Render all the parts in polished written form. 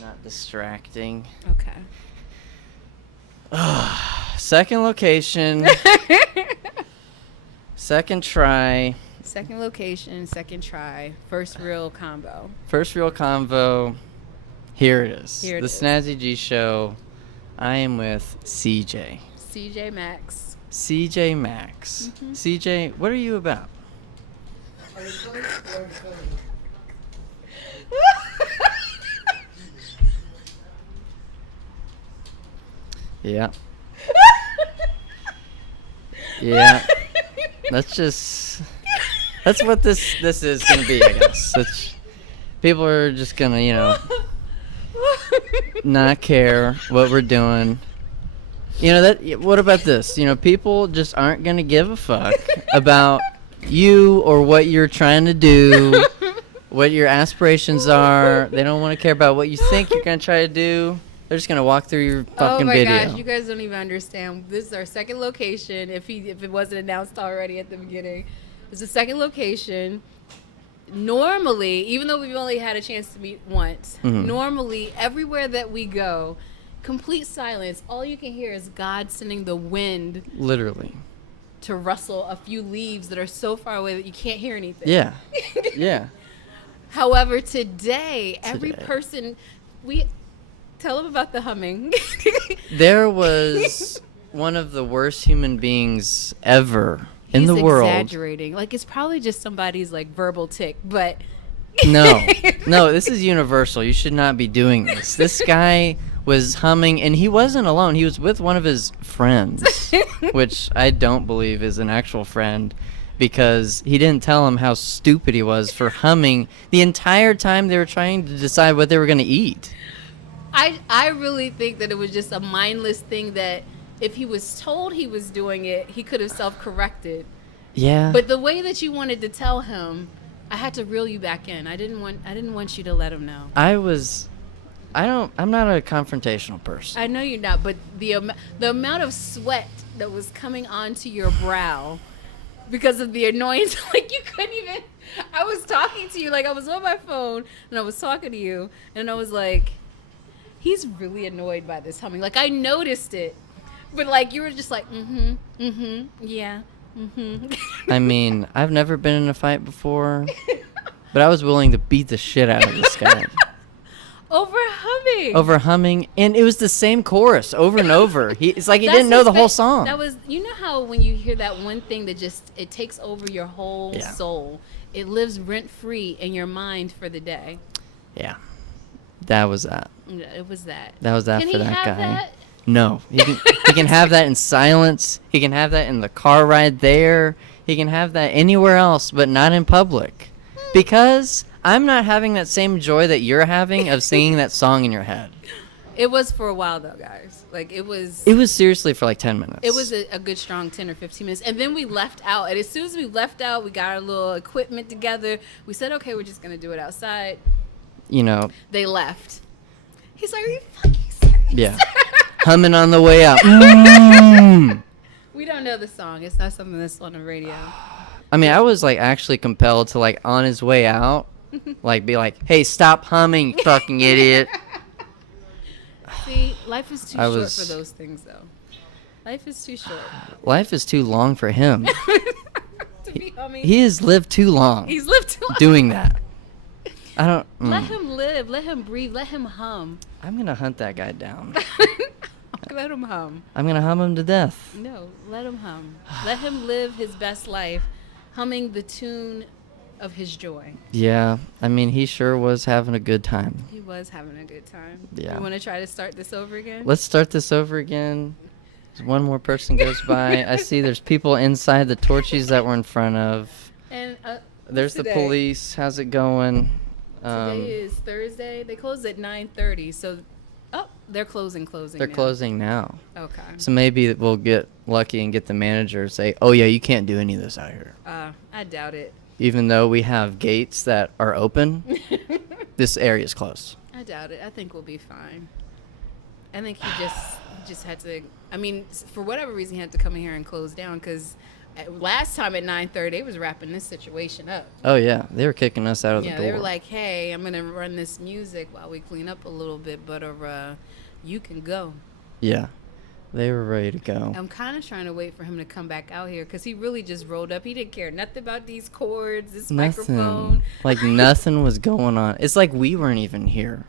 Not distracting. Okay. Second location. Second try. Second location, second try, first real combo. First real convo. Here it is. Here it the is. Snazzy G Show. I am with CJ. CJ Max. CJ Max. CJ, what are you about? Yeah. Yeah. That's what this is gonna be, I guess. People are just gonna, not care what we're doing. What about this? People just aren't gonna give a fuck about you or what you're trying to do, what your aspirations are. They don't want to care about what you think you're gonna try to do. They're just gonna walk through your fucking video. Oh my gosh, you guys don't even understand. This is our second location. If it wasn't announced already at the beginning, it's the second location. Normally, even though we've only had a chance to meet once, normally everywhere that we go, complete silence. All you can hear is God sending the wind, Literally. to rustle a few leaves that are so far away that you can't hear anything. Yeah. Yeah. However, today, every person, we tell them about the humming. There was one of the worst human beings ever in the world. He's exaggerating. Like, it's probably just somebody's, like, verbal tick, but... No, this is universal. You should not be doing this. This guy was humming, and he wasn't alone. He was with one of his friends, which I don't believe is an actual friend, because he didn't tell him how stupid he was for humming the entire time they were trying to decide what they were going to eat. I really think that it was just a mindless thing that if he was told he was doing it, he could have self-corrected. Yeah. But the way that you wanted to tell him, I had to reel you back in. I didn't want you to let him know. I'm not a confrontational person. I know you're not, but the amount of sweat that was coming onto your brow because of the annoyance, like you couldn't even. I was talking to you, like I was on my phone and I was talking to you, and I was like, he's really annoyed by this humming. Like I noticed it, but like you were just like, yeah. I mean, I've never been in a fight before, but I was willing to beat the shit out of this guy. Over humming, and it was the same chorus over and over. It's like he didn't know the whole song. That was, you know how when you hear that one thing that just, it takes over your whole soul. It lives rent free in your mind for the day. Yeah. That was that. Yeah, it was that. That was that Can for he that have guy. That? No. He can have that in silence. He can have that in the car ride there. He can have that anywhere else, but not in public. Because I'm not having that same joy that you're having of singing that song in your head. It was for a while though, guys. Like it was seriously for like 10 minutes. It was a good strong 10 or 15 minutes. And then we left out. And as soon as we left out, we got our little equipment together. We said, okay, we're just going to do it outside. They left. He's like, are you fucking serious? Yeah. Humming on the way out. We don't know the song. It's not something that's on the radio. I mean, I was like actually compelled to like on his way out, like be like, hey, stop humming, you fucking idiot. See, life is too short for those things, though. Life is too short. Life is too long for him. To be humming. He has lived too long. He's lived too long. Doing that. I don't. Let him live. Let him breathe. Let him hum. I'm going to hunt that guy down. Let him hum. I'm going to hum him to death. No, let him hum. Let him live his best life, humming the tune of his joy. Yeah. I mean, he sure was having a good time. He was having a good time. Yeah. You want to try to start this over again? Let's start this over again. One more person goes by. I see there's people inside the torches that we're in front of. And there's the police. How's it going? Today is Thursday. They close at 9:30. So, they're closing. They're now. closing now. Okay. So maybe we'll get lucky and get the manager to say, "Oh yeah, you can't do any of this out here." I doubt it. Even though we have gates that are open, this area is closed. I doubt it. I think we'll be fine. I think he just had to. I mean, for whatever reason, he had to come in here and close down because Last time at 9:30, they was wrapping this situation up. Oh yeah, they were kicking us out of the Yeah, door. they were like, "Hey, I'm gonna run this music while we clean up a little bit, but you can go." Yeah, they were ready to go. I'm kind of trying to wait for him to come back out here because he really just rolled up. He didn't care nothing about these cords, this microphone. Like nothing was going on. It's like we weren't even here.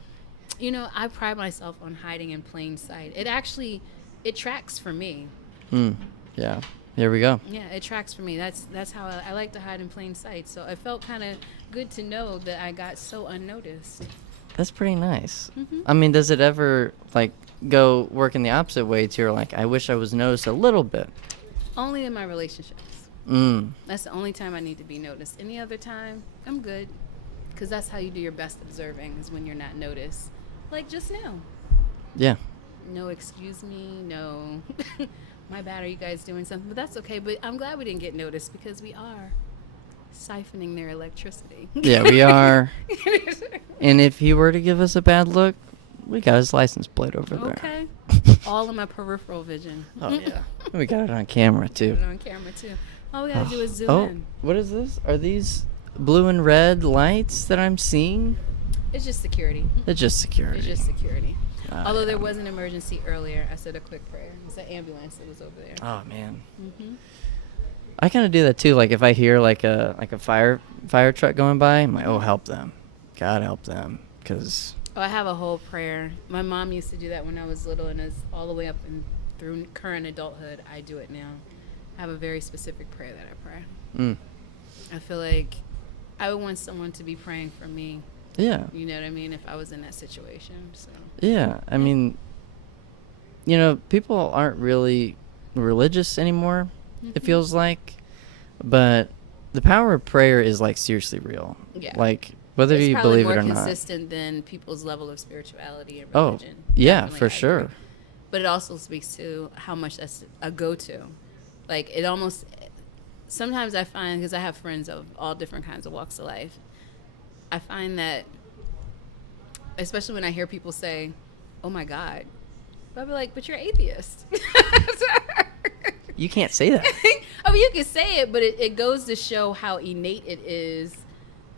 You know, I pride myself on hiding in plain sight. It tracks for me. Yeah. Here we go. Yeah, it tracks for me. That's how I like to hide in plain sight. So it felt kind of good to know that I got so unnoticed. That's pretty nice. I mean, does it ever like go work in the opposite way to you're like, I wish I was noticed a little bit? Only in my relationships. That's the only time I need to be noticed. Any other time, I'm good. Because that's how you do your best observing, is when you're not noticed. Like just now. Yeah. No excuse me, no my bad, are you guys doing something? But that's okay. But I'm glad we didn't get noticed because we are siphoning their electricity. Yeah, we are. And if he were to give us a bad look, we got his license plate over there. Okay. All in my peripheral vision. Oh, yeah. We got it on camera, too. Got it on camera, too. All we gotta do is zoom in. What is this? Are these blue and red lights that I'm seeing? It's just security. It's just security. It's just security. Although yeah. there was an emergency earlier, I said a quick prayer. It's an ambulance that was over there. Oh, man. I kind of do that, too. Like, if I hear, like a fire truck going by, I'm like, oh, help them. God help them. Because... Oh, I have a whole prayer. My mom used to do that when I was little, and it's all the way up and through current adulthood. I do it now. I have a very specific prayer that I pray. I feel like I would want someone to be praying for me. Yeah. You know what I mean? If I was in that situation. So. Yeah. I mean, you know, people aren't really religious anymore, it feels like. But the power of prayer is, like, seriously real. Yeah. Like, whether you believe it or not. It's probably more consistent than people's level of spirituality and Oh, religion. yeah, Definitely, for sure. But it also speaks to how much that's a go-to. Like, it almost... Sometimes I find, because I have friends of all different kinds of walks of life, I find that, especially when I hear people say, oh my God, I'll be like, but you're atheist. You can't say that. I mean, you can say it, but it goes to show how innate it is,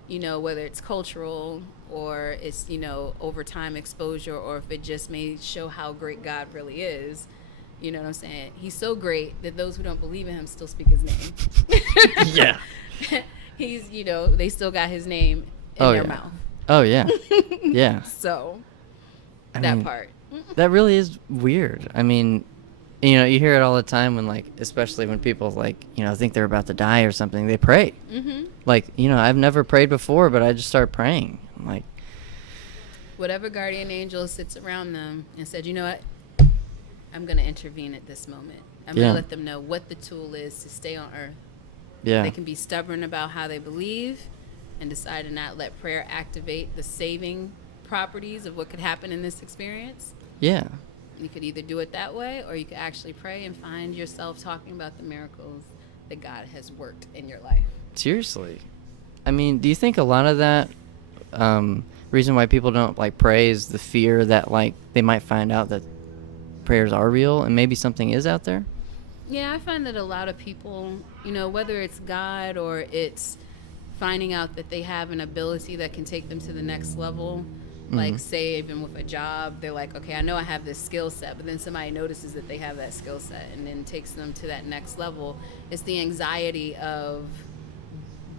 you know, whether it's cultural or it's, you know, over time exposure, or if it just may show how great God really is. You know what I'm saying? He's so great that those who don't believe in him still speak his name. Yeah. He's, you know, they still got his name in their mouth. Oh, yeah. Yeah. So, I that mean, part. That really is weird. I mean, you know, you hear it all the time when, like, especially when people, like, you know, think they're about to die or something, they pray. Like, you know, I've never prayed before, but I just start praying. I'm like... Whatever guardian angel sits around them and said, you know what? I'm going to intervene at this moment. I'm going to let them know what the tool is to stay on earth. Yeah. They can be stubborn about how they believe and decide to not let prayer activate the saving properties of what could happen in this experience. Yeah. You could either do it that way, or you could actually pray and find yourself talking about the miracles that God has worked in your life. Seriously. I mean, do you think a lot of that reason why people don't, like, pray is the fear that, like, they might find out that prayers are real and maybe something is out there? Yeah, I find that a lot of people, you know, whether it's God or it's finding out that they have an ability that can take them to the next level, like, say, even with a job, they're like, okay, I know I have this skill set, but then somebody notices that they have that skill set and then takes them to that next level. It's the anxiety of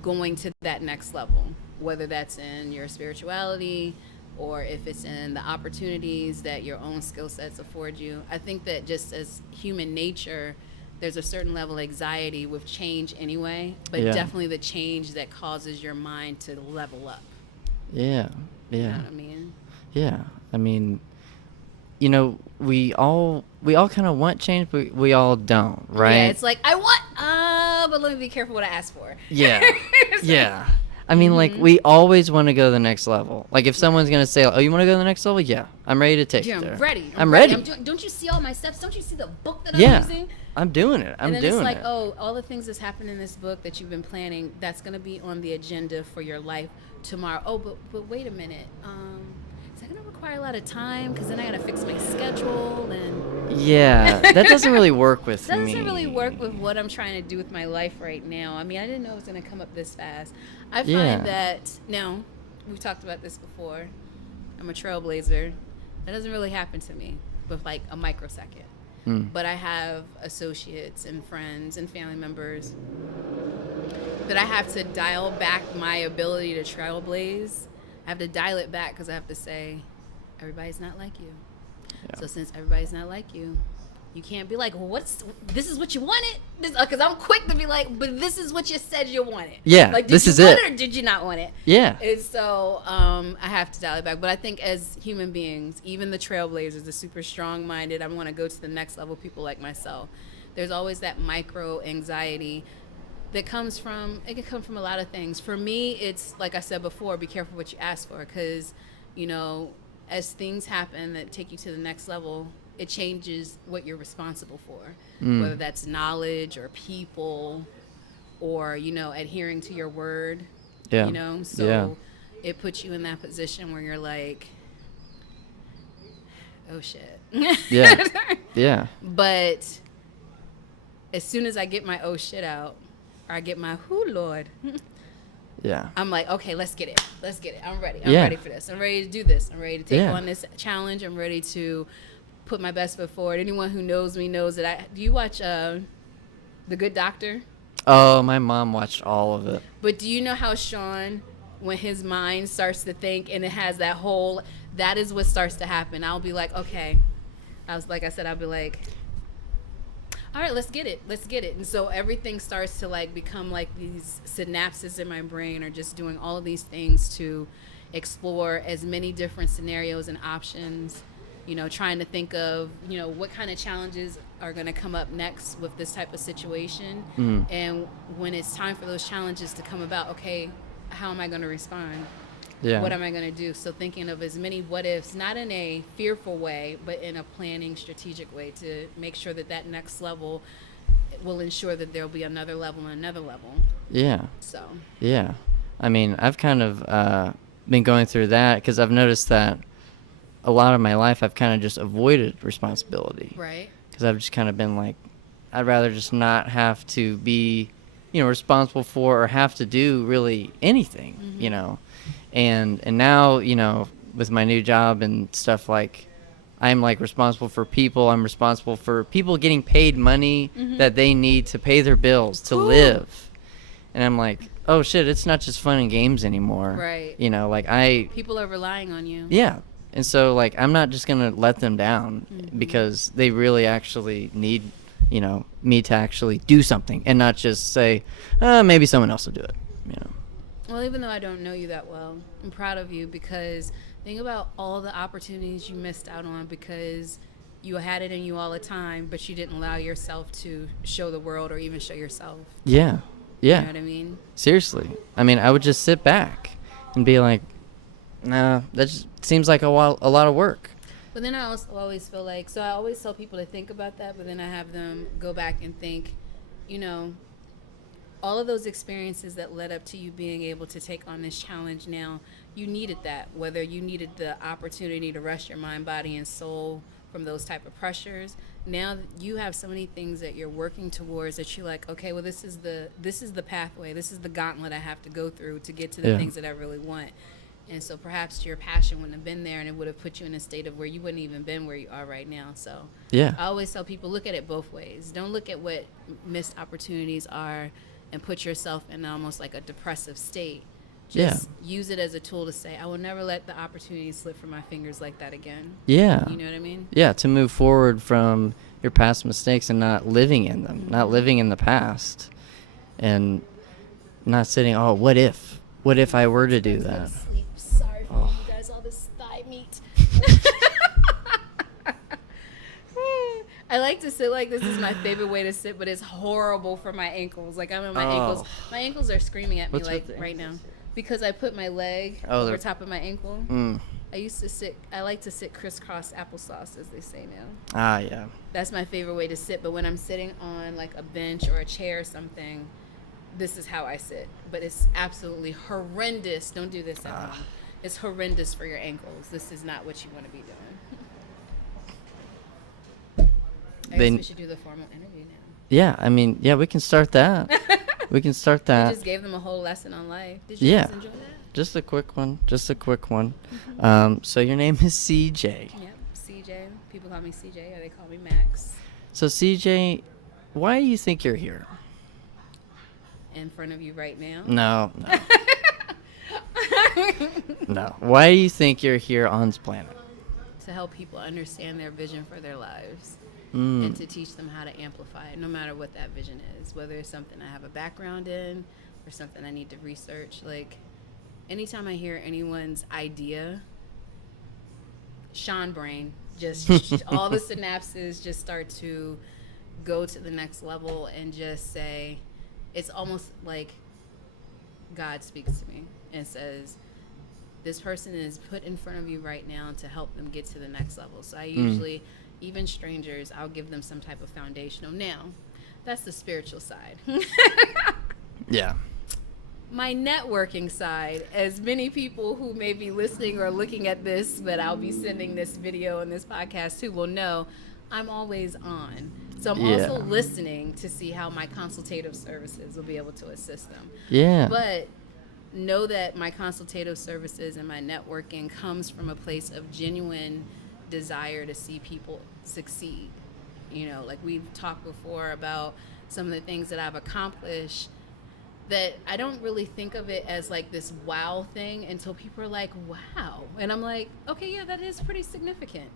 going to that next level, whether that's in your spirituality or if it's in the opportunities that your own skill sets afford you. I think that just as human nature, there's a certain level of anxiety with change anyway, but definitely the change that causes your mind to level up. Yeah. Yeah. You know what I mean? Yeah. I mean, you know, we all kind of want change, but we all don't, right? Yeah, it's like, I want, but let me be careful what I ask for. Yeah. Yeah. I mean, like, we always want to go to the next level. Like, if someone's going to say, oh, you want to go to the next level? Yeah. I'm ready to take Yeah, you there. I'm ready. I'm ready. Don't you see all my steps? Don't you see the book that I'm using? I'm doing it. And then it's like, oh, all the things that's happened in this book that you've been planning, that's going to be on the agenda for your life tomorrow. Oh, but wait a minute. Is that going to require a lot of time? Because then I got to fix my schedule. And Yeah, that doesn't really work with That me. doesn't really work with what I'm trying to do with my life right now. I mean, I didn't know it was going to come up this fast. I Yeah. find that, now, we've talked about this before. I'm a trailblazer. That doesn't really happen to me with like a microsecond. Mm. But I have associates and friends and family members that I have to dial back my ability to trailblaze. I have to dial it back because I have to say, everybody's not like you. Yeah. So since everybody's not like you can't be like, well, this is what you wanted? Because I'm quick to be like, but this is what you said you wanted. Yeah, Like, did this you is want it. or did you not want it? Yeah. And so I have to dial it back. But I think as human beings, even the trailblazers, the super strong-minded, I want to go to the next level people like myself, there's always that micro anxiety that comes from, it can come from a lot of things. For me, it's like I said before, be careful what you ask for, because, you know, as things happen that take you to the next level, it changes what you're responsible for, whether that's knowledge or people or, you know, adhering to your word, Yeah. you know, so Yeah. it puts you in that position where you're like, oh shit. Yeah. Yeah. But as soon as I get my oh shit out, or I get my whoo lord, Yeah. I'm like, okay, let's get it. Let's get it. I'm ready. I'm Yeah. ready for this. I'm ready to do this. I'm ready to take Yeah. on this challenge. I'm ready to put my best foot forward. Anyone who knows me knows that do you watch The Good Doctor? Oh, my mom watched all of it. But do you know how Sean, when his mind starts to think and it has that whole, that is what starts to happen. I'll be like, okay. Like I said, I'll be like, all right, let's get it. Let's get it. And so everything starts to like become like these synapses in my brain are just doing all of these things to explore as many different scenarios and options, you know, trying to think of, you know, what kind of challenges are going to come up next with this type of situation. And when it's time for those challenges to come about, okay, how am I going to respond? Yeah. What am I going to do? So thinking of as many what ifs, not in a fearful way, but in a planning, strategic way to make sure that that next level will ensure that there'll be another level and another level. Yeah. So. Yeah. I mean, I've kind of been going through that because I've noticed that a lot of my life I've kind of just avoided responsibility. Right. Because I've just kind of been like, I'd rather just not have to be, you know, responsible for or have to do really anything, you know. And now, you know, with my new job and stuff, like, I'm like responsible for people. I'm responsible for people getting paid money that they need to pay their bills to live. And I'm like, oh shit, it's not just fun and games anymore. Right. You know, like People are relying on you. yeah. And so like I'm not just gonna let them down because they really actually need, you know, me to actually do something and not just say, maybe someone else will do it. You know. Well, even though I don't know you that well, I'm proud of you because think about all the opportunities you missed out on because you had it in you all the time, but you didn't allow yourself to show the world or even show yourself. Yeah. Yeah. You know what I mean? Seriously. I mean, I would just sit back and be like, nah, that just seems like a lot of work. But then I also always feel like, so I always tell people to think about that, but then I have them go back and think, you know, all of those experiences that led up to you being able to take on this challenge now, you needed that, whether you needed the opportunity to rest your mind, body, and soul from those type of pressures. Now you have so many things that you're working towards that you're like, okay, well, this is the pathway, this is the gauntlet I have to go through to get to the things that I really want. And so perhaps your passion wouldn't have been there and it would have put you in a state of where you wouldn't even been where you are right now. So yeah. I always tell people, look at it both ways. Don't look at what missed opportunities are and put yourself in almost like a depressive state. Just use it as a tool to say, I will never let the opportunity slip from my fingers like that again. Yeah. You know what I mean? Yeah, to move forward from your past mistakes and not living in them, not living in the past, and not sitting, oh, what if I were to do that? Sleep. Sorry for you guys, all this thigh meat. I like to sit like this is my favorite way to sit, but it's horrible for my ankles. Like I'm in my ankles. My ankles are screaming at me like right now because I put my leg over top of my ankle. I like to sit crisscross applesauce, as they say now. Ah, yeah. That's my favorite way to sit. But when I'm sitting on like a bench or a chair or something, this is how I sit. But it's absolutely horrendous. Don't do this at home. It's horrendous for your ankles. This is not what you want to be doing. I guess we should do the formal interview now. Yeah, I mean, yeah, we can start that. We can start that. You just gave them a whole lesson on life. Did you guys enjoy that? Just a quick one. So your name is CJ. Yep, CJ. People call me CJ, or they call me Max. So CJ, why do you think you're here? In front of you right now? No. No. Why do you think you're here on this planet? To help people understand their vision for their lives. And to teach them how to amplify it, no matter what that vision is, whether it's something I have a background in or something I need to research. Like, anytime I hear anyone's idea, Sean brain, just all the synapses just start to go to the next level and just say, it's almost like God speaks to me and says, this person is put in front of you right now to help them get to the next level. So I usually... even strangers, I'll give them some type of foundational. Now, that's the spiritual side. Yeah. My networking side, as many people who may be listening or looking at this, but I'll be sending this video and this podcast to, will know I'm always on. So I'm also listening to see how my consultative services will be able to assist them. Yeah. But know that my consultative services and my networking comes from a place of genuine desire to see people succeed. You know, like we've talked before about some of the things that I've accomplished, that I don't really think of it as like this wow thing until people are like, wow. And I'm like, okay, yeah, that is pretty significant.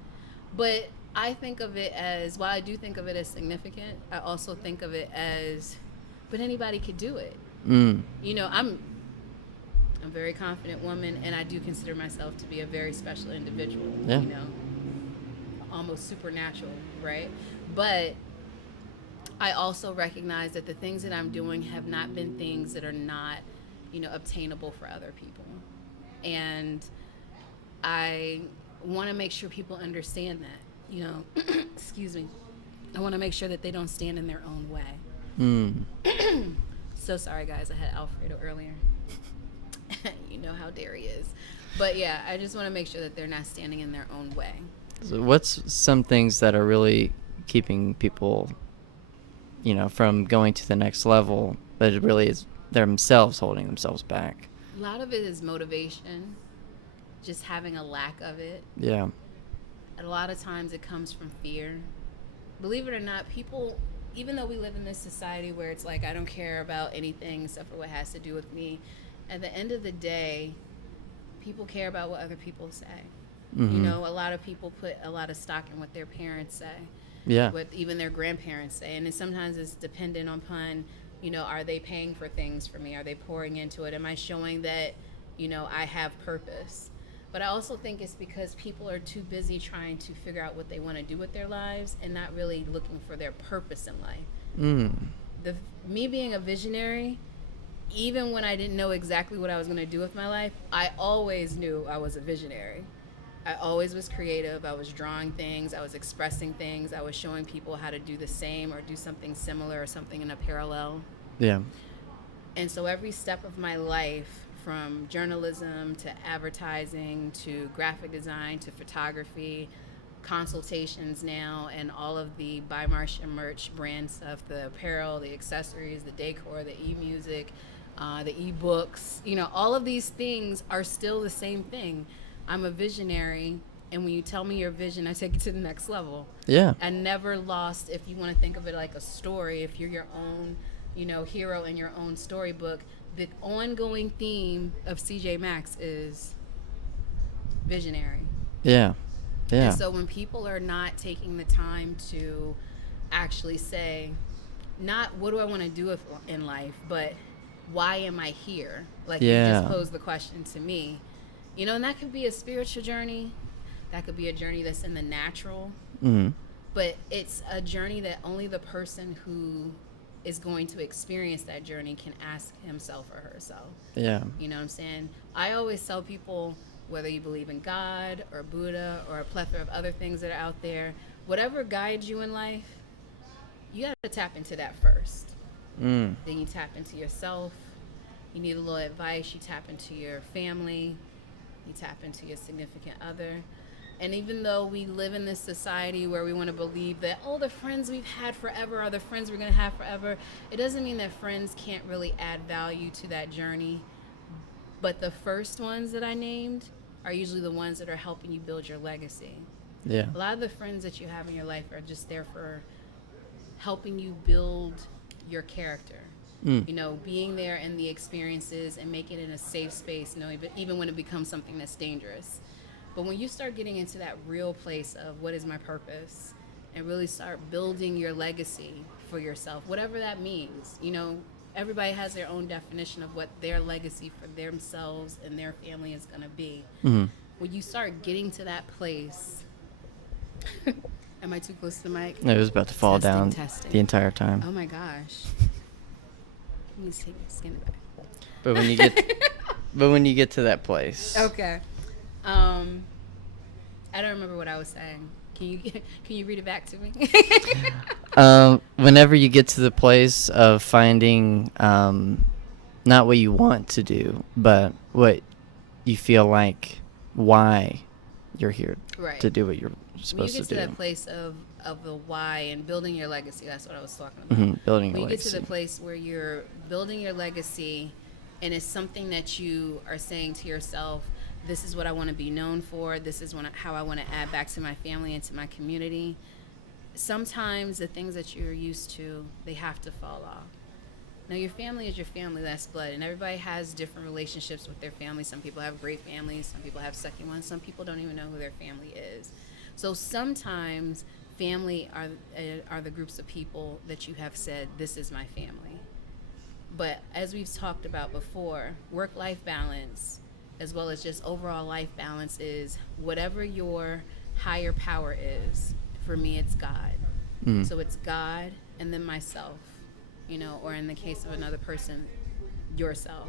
But I think of it as, while I do think of it as significant, I also think of it as, but anybody could do it. You know, I'm a very confident woman, and I do consider myself to be a very special individual. Yeah. You know, almost supernatural, right? But I also recognize that the things that I'm doing have not been things that are not, you know, obtainable for other people. And I want to make sure people understand that, you know, excuse me. I want to make sure that they don't stand in their own way. So sorry, guys. I had Alfredo earlier. You know how dairy is. But yeah, I just want to make sure that they're not standing in their own way. So what's some things that are really keeping people, you know, from going to the next level, but it really is themselves holding themselves back? A lot of it is motivation, just having a lack of it. Yeah. A lot of times it comes from fear. Believe it or not, people, even though we live in this society where it's like, I don't care about anything except for what has to do with me, at the end of the day, people care about what other people say. You know, a lot of people put a lot of stock in what their parents say. Yeah. What even their grandparents say. And sometimes it's dependent upon, you know, are they paying for things for me? Are they pouring into it? Am I showing that, you know, I have purpose? But I also think it's because people are too busy trying to figure out what they want to do with their lives and not really looking for their purpose in life. Me being a visionary, even when I didn't know exactly what I was going to do with my life, I always knew I was a visionary. I always was creative. I was drawing things. I was expressing things. I was showing people how to do the same or do something similar or something in a parallel. Yeah. And so every step of my life, from journalism to advertising to graphic design to photography, consultations now, and all of the By Marsha merch brand stuff, the apparel, the accessories, the decor, the e-music, the e-books, you know, all of these things are still the same thing. I'm a visionary, and when you tell me your vision, I take it to the next level. Yeah. I never lost, if you want to think of it like a story, if you're your own, you know, hero in your own storybook, the ongoing theme of CJ Maxx is visionary. Yeah. Yeah. And so when people are not taking the time to actually say, not what do I want to do in life, but why am I here? Like you just posed the question to me. You know, and that could be a spiritual journey. That could be a journey that's in the natural. But it's a journey that only the person who is going to experience that journey can ask himself or herself. Yeah. You know what I'm saying? I always tell people, whether you believe in God or Buddha or a plethora of other things that are out there, whatever guides you in life, you got to tap into that first. Then you tap into yourself. You need a little advice. You tap into your family. You tap into your significant other. And even though we live in this society where we want to believe that, oh, the friends we've had forever are the friends we're going to have forever, it doesn't mean that friends can't really add value to that journey. But the first ones that I named are usually the ones that are helping you build your legacy. Yeah. A lot of the friends that you have in your life are just there for helping you build your character. You know, being there in the experiences and making it in a safe space, you know, even when it becomes something that's dangerous. But when you start getting into that real place of what is my purpose and really start building your legacy for yourself, whatever that means, you know, everybody has their own definition of what their legacy for themselves and their family is going to be. When you start getting to that place, am I too close to the mic? It was about to fall down the entire time. Oh my gosh. Let me take my skin back. But when you get to that place. Okay. I don't remember what I was saying. Can you read it back to me? Whenever you get to the place of finding not what you want to do, but what you feel like why you're here to do what you're supposed to do. When you get to that place of the why and building your legacy, that's what I was talking about. Building when your you legacy. get to the place where you're building your legacy and it's something that you are saying to yourself, this is what I want to be known for, this is how I want to add back to my family and to my community. Sometimes the things that you're used to, they have to fall off. Now, your family is your family, that's blood, and everybody has different relationships with their family. Some people have great families, some people have sucky ones, some people don't even know who their family is. So sometimes family are the groups of people that you have said, this is my family. But as we've talked about before, work-life balance, as well as just overall life balance, is whatever your higher power is. For me, it's God. So it's God and then myself, you know, or in the case of another person, yourself,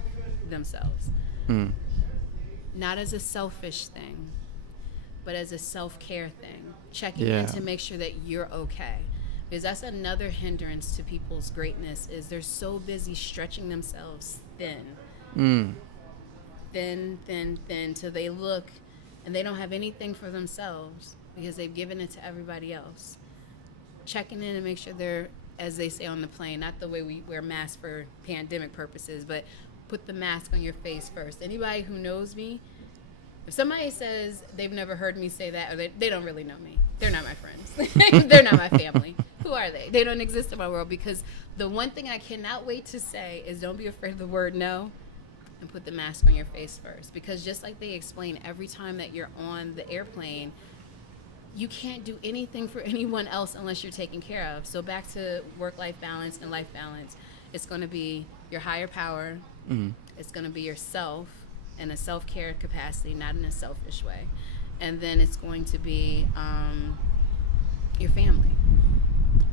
themselves. Not as a selfish thing, but as a self-care thing. Checking in to make sure that you're okay. Because that's another hindrance to people's greatness, is they're so busy stretching themselves thin. Thin, till they look and they don't have anything for themselves because they've given it to everybody else. Checking in and make sure they're, as they say on the plane, not the way we wear masks for pandemic purposes, but put the mask on your face first. Anybody who knows me, if somebody says they've never heard me say that, or they don't really know me, they're not my friends. They're not my family. Who are they? They don't exist in my world, because the one thing I cannot wait to say is don't be afraid of the word no, and put the mask on your face first. Because just like they explain, every time that you're on the airplane, you can't do anything for anyone else unless you're taken care of. So back to work-life balance and life balance, it's going to be your higher power. It's going to be yourself in a self-care capacity, not in a selfish way. And then it's going to be your family.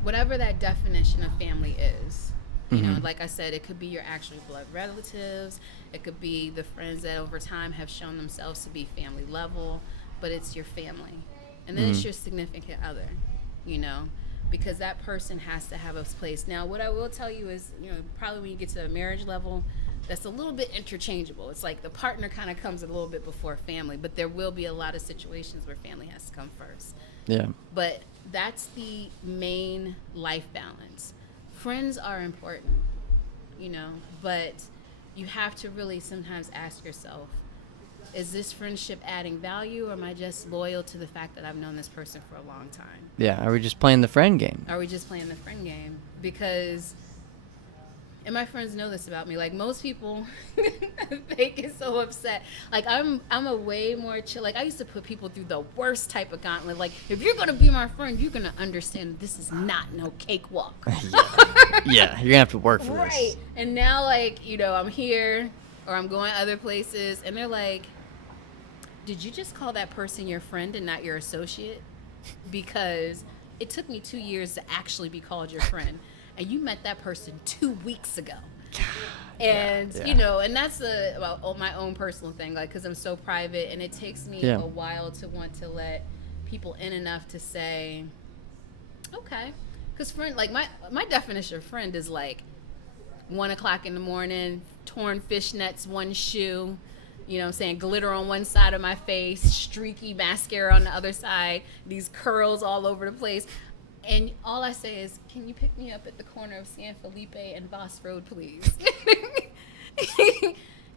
Whatever that definition of family is. You know, like I said, it could be your actual blood relatives. It could be the friends that over time have shown themselves to be family level, but it's your family. And then it's your significant other, you know, because that person has to have a place. Now, what I will tell you is, you know, probably when you get to a marriage level, that's a little bit interchangeable. It's like the partner kind of comes a little bit before family, but there will be a lot of situations where family has to come first. Yeah. But that's the main life balance. Friends are important, you know, but you have to really sometimes ask yourself, is this friendship adding value, or am I just loyal to the fact that I've known this person for a long time? Yeah, are we just playing the friend game? Are we just playing the friend game? Because, and my friends know this about me, like most people, they get so upset. Like I'm a way more chill. Like I used to put people through the worst type of gauntlet. Like, if you're gonna be my friend, you're gonna understand this is not no cakewalk. Yeah, you're gonna have to work for this. Right. And now, like, you know, I'm here or I'm going other places, and they're like, did you just call that person your friend and not your associate? Because it took me 2 years to actually be called your friend, and you met that person 2 weeks ago. And, you know, and that's my own personal thing, like, because I'm so private, and it takes me a while to want to let people in enough to say, okay. Because friend, like, my definition of friend is like 1 o'clock in the morning, torn fishnets, one shoe, You know what I'm saying? Glitter on one side of my face, streaky mascara on the other side, these curls all over the place. And all I say is, can you pick me up at the corner of San Felipe and Voss Road, please?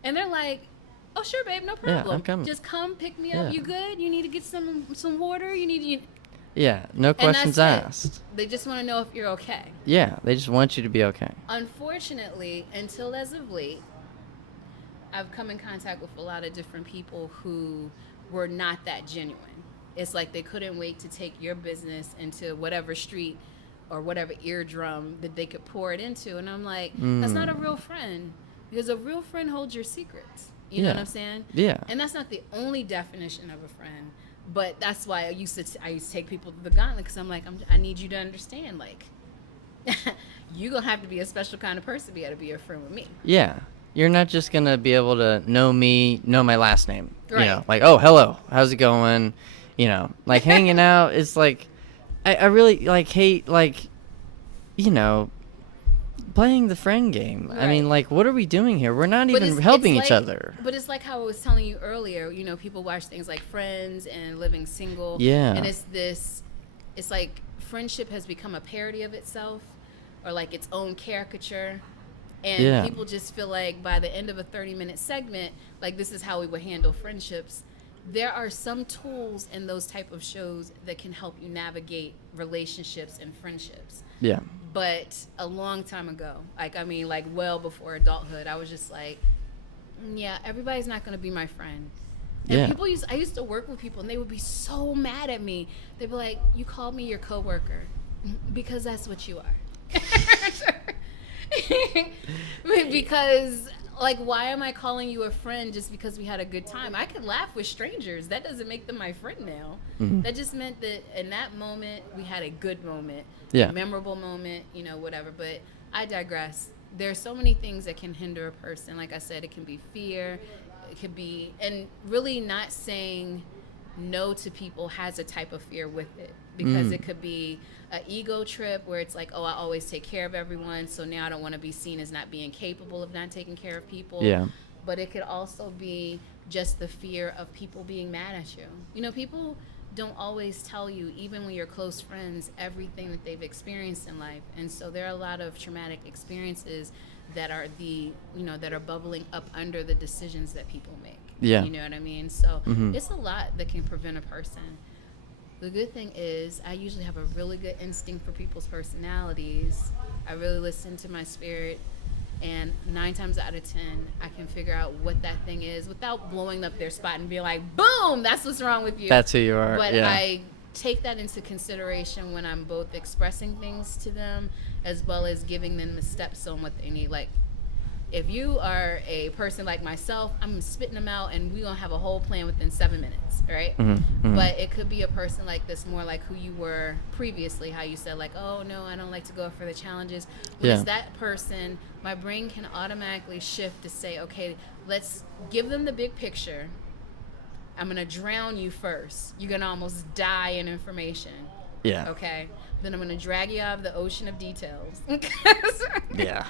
And they're like, oh, sure, babe, no Yeah, problem. I'm coming. Just come pick me Yeah. up. You good? You need to get some water? Yeah, no And questions that's it. asked. They just want to know if you're okay. Yeah, they just want you to be okay. Unfortunately, until as of late, I've come in contact with a lot of different people who were not that genuine. It's like they couldn't wait to take your business into whatever street or whatever eardrum that they could pour it into. And I'm like, that's not a real friend. Because a real friend holds your secrets. You know what I'm saying? Yeah. And that's not the only definition of a friend. But that's why I used to take people to the gauntlet, because I'm like, I need you to understand, like, you're going to have to be a special kind of person to be able to be a friend with me. Yeah. You're not just going to be able to know me, know my last name. Right. You know, like, oh, hello, how's it going? You know, like hanging out is like, I really like hate, like, you know, playing the friend game. Right. I mean, like, what are we doing here? We're not But even helping it's each like, other. But it's like how I was telling you earlier, you know, people watch things like Friends and Living Single. Yeah. And it's like friendship has become a parody of itself, or like its own caricature. And people just feel like by the end of a 30-minute segment, like, this is how we would handle friendships. There are some tools in those type of shows that can help you navigate relationships and friendships. Yeah. But a long time ago, like, I mean, like, well before adulthood, I was just like, yeah, everybody's not going to be my friend. And I used to work with people, and they would be so mad at me. They'd be like, you called me your coworker because that's what you are. Because, like, why am I calling you a friend just because we had a good time? I could laugh with strangers. That doesn't make them my friend now. Mm-hmm. That just meant that in that moment, we had a good moment, Yeah. a memorable moment, you know, whatever. But I digress. There are so many things that can hinder a person. Like I said, it can be fear. It could be, and really not saying no to people has a type of fear with it, because it could be an ego trip where it's like, oh, I always take care of everyone, so now I don't want to be seen as not being capable of not taking care of people. Yeah. But it could also be just the fear of people being mad at you. You know, people don't always tell you, even when you're close friends, everything that they've experienced in life. And so there are a lot of traumatic experiences that are that are bubbling up under the decisions that people make. Yeah. You know what I mean? So it's a lot that can prevent a person. The good thing is I usually have a really good instinct for people's personalities. I really listen to my spirit, and 9 times out of 10, I can figure out what that thing is without blowing up their spot and being like, boom, that's what's wrong with you. That's who you are. But yeah. I take that into consideration when I'm both expressing things to them as well as giving them the steps on what they need. Like, if you are a person like myself, I'm spitting them out, and we're going to have a whole plan within 7 minutes, right? But it could be a person like this, more like who you were previously, how you said, like, oh, no, I don't like to go for the challenges. When it's that person, my brain can automatically shift to say, okay, let's give them the big picture. I'm going to drown you first. You're going to almost die in information. Yeah. Okay? Then I'm going to drag you out of the ocean of details. Yeah.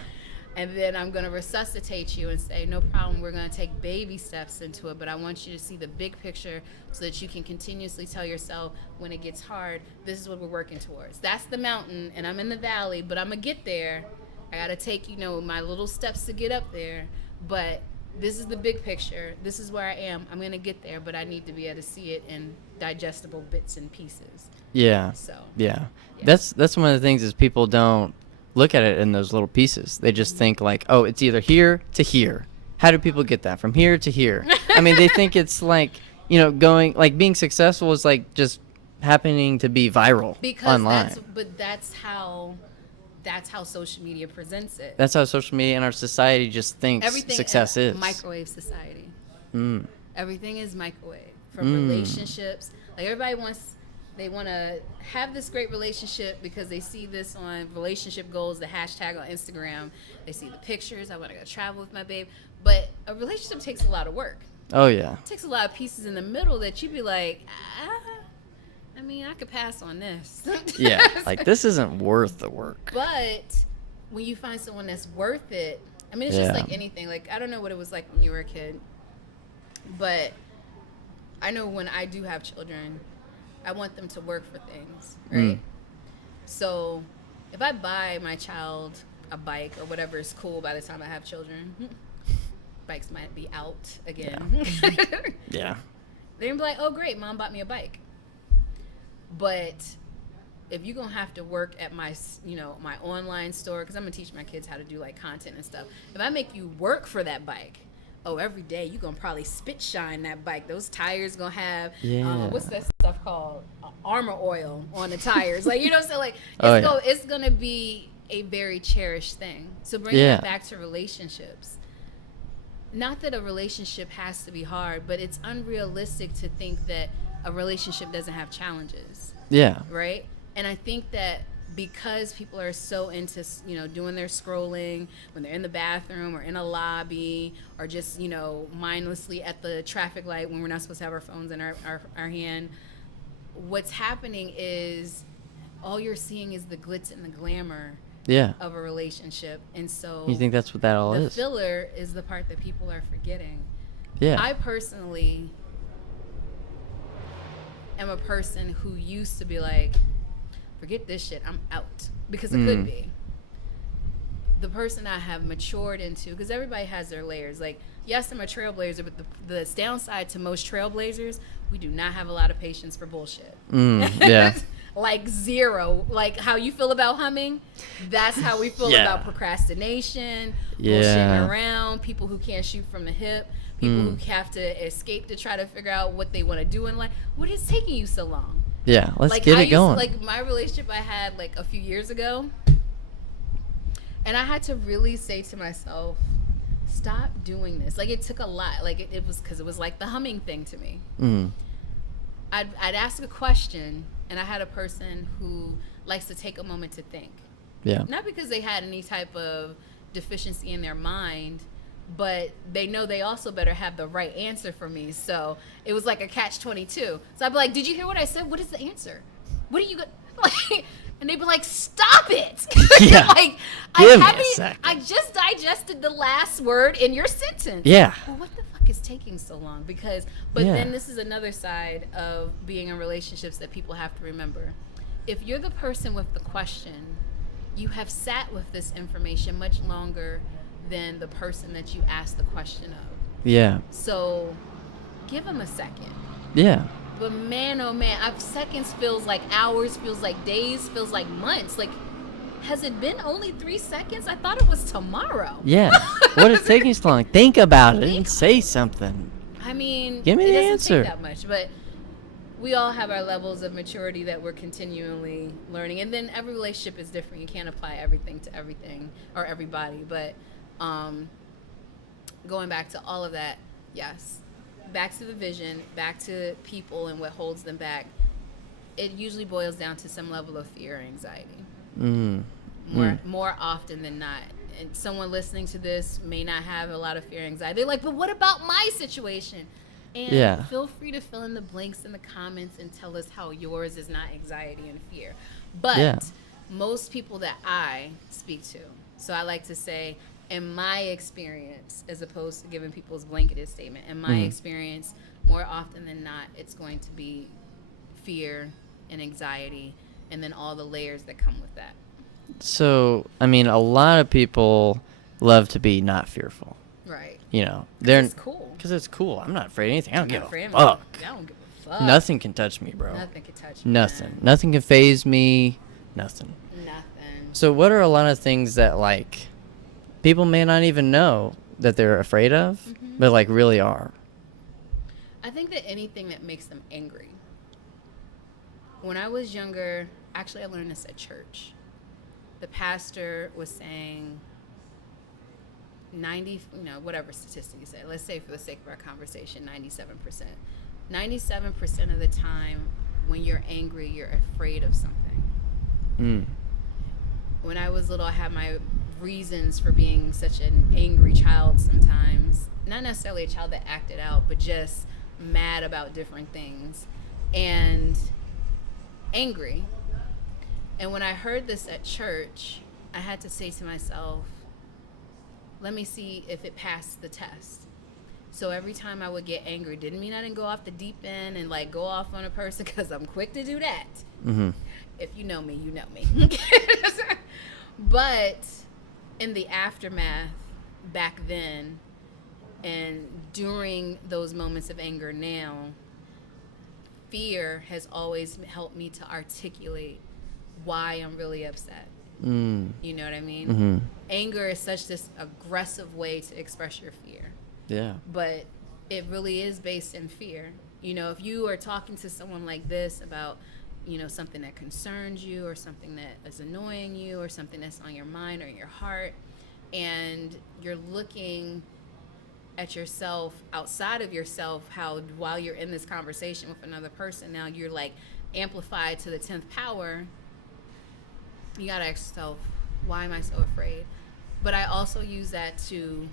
And then I'm going to resuscitate you and say, no problem, we're going to take baby steps into it, but I want you to see the big picture so that you can continuously tell yourself when it gets hard, this is what we're working towards. That's the mountain, and I'm in the valley, but I'm going to get there. I got to take, my little steps to get up there, but this is the big picture. This is where I am. I'm going to get there, but I need to be able to see it in digestible bits and pieces. Yeah. So. Yeah. That's one of the things is people don't look at it in those little pieces. They just think like, oh, it's either here to here. How do people get that from here to here? I mean, they think it's like, going like being successful is like just happening to be viral online. That's how social media presents it. That's how social media and our society just thinks success is. Microwave society. Everything is microwave. From relationships. Like, everybody they want to have this great relationship because they see this on relationship goals, the hashtag on Instagram. They see the pictures. I want to go travel with my babe. But a relationship takes a lot of work. Oh, yeah. It takes a lot of pieces in the middle that you'd be like, I mean, I could pass on this. Yeah, like, this isn't worth the work. But when you find someone that's worth it, I mean, it's just like anything. Like, I don't know what it was like when you were a kid. But I know when I do have children, I want them to work for things, right? So if I buy my child a bike or whatever is cool by the time I have children, bikes might be out again. Yeah. They're gonna be like, oh great, mom bought me a bike. But if you're gonna have to work at my, my online store, because I'm gonna teach my kids how to do like content and stuff. If I make you work for that bike, every day you're gonna probably spit shine that bike. Those tires gonna have what's that stuff called? Armor oil on the tires. Like, you know what I'm saying? Like, it's gonna be a very cherished thing. So bringing it back to relationships. Not that a relationship has to be hard, but it's unrealistic to think that a relationship doesn't have challenges. Yeah. Right? And I think that because people are so into, doing their scrolling when they're in the bathroom or in a lobby or just, mindlessly at the traffic light when we're not supposed to have our phones in our hand, what's happening is all you're seeing is the glitz and the glamour of a relationship. And so you think that's what that all is? The filler is the part that people are forgetting. Yeah. I personally am a person who used to be like, forget this shit, I'm out. Because it could be. The person I have matured into, because everybody has their layers. Like, yes, I'm a trailblazer, but the downside to most trailblazers, we do not have a lot of patience for bullshit. Yeah. Like zero. Like how you feel about humming, that's how we feel about procrastination, bullshitting around, people who can't shoot from the hip, people who have to escape to try to figure out what they want to do in life. What is taking you so long? Yeah, let's get it going. Like my relationship I had like a few years ago, and I had to really say to myself, stop doing this. Like, it took a lot. Like, it was because it was like the humming thing to me. I'd ask a question, and I had a person who likes to take a moment to think. Yeah. Not because they had any type of deficiency in their mind, but they know they also better have the right answer for me. So it was like a catch-22. So I'd be like, did you hear what I said? What is the answer? What are you going like? And they'd be like, stop it. Yeah. Like, I just digested the last word in your sentence. Yeah. Well, what the fuck is taking so long? Then this is another side of being in relationships that people have to remember. If you're the person with the question, you have sat with this information much longer than the person that you asked the question of. Yeah. So give them a second. Yeah. But man, oh man, seconds feels like hours, feels like days, feels like months. Like, has it been only 3 seconds? I thought it was tomorrow. Yeah. What is taking so long? Think about it and say something. I mean, give me the answer. It doesn't take that much, but we all have our levels of maturity that we're continually learning. And then every relationship is different. You can't apply everything to everything or everybody. But going back to all of that, yes. Back to the vision, back to people and what holds them back. It usually boils down to some level of fear or anxiety. More often than not. And someone listening to this may not have a lot of fear and anxiety. They're like, but what about my situation? And feel free to fill in the blanks in the comments and tell us how yours is not anxiety and fear. But most people that I speak to, so I like to say, in my experience, as opposed to giving people's blanketed statement, in my experience, more often than not, it's going to be fear and anxiety and then all the layers that come with that. So, I mean, a lot of people love to be not fearful. Right. You know, it's cool. Because it's cool. I'm not afraid of anything. I don't give a fuck. I don't give a fuck. Nothing can touch me, bro. Nothing can touch me. Nothing. Nothing can faze me. Nothing. So what are a lot of things that, like, people may not even know that they're afraid of, but, like, really are? I think that anything that makes them angry. When I was younger, actually I learned this at church. The pastor was saying 90, whatever statistic you say. Let's say for the sake of our conversation, 97%. 97% of the time when you're angry, you're afraid of something. When I was little, I had my reasons for being such an angry child sometimes. Not necessarily a child that acted out, but just mad about different things. And angry. And when I heard this at church, I had to say to myself, let me see if it passed the test. So every time I would get angry, didn't mean I didn't go off the deep end and like go off on a person, because I'm quick to do that. Mm-hmm. If you know me, you know me. But in the aftermath back then and during those moments of anger now, fear has always helped me to articulate why I'm really upset. Mm. You know what I mean? Mm-hmm. Anger is such this aggressive way to express your fear. Yeah. But it really is based in fear. You know, if you are talking to someone like this about, you know, something that concerns you or something that is annoying you or something that's on your mind or your heart, and you're looking at yourself outside of yourself, how while you're in this conversation with another person, now you're like amplified to the 10th power, you gotta ask yourself, why am I so afraid? But I also use that to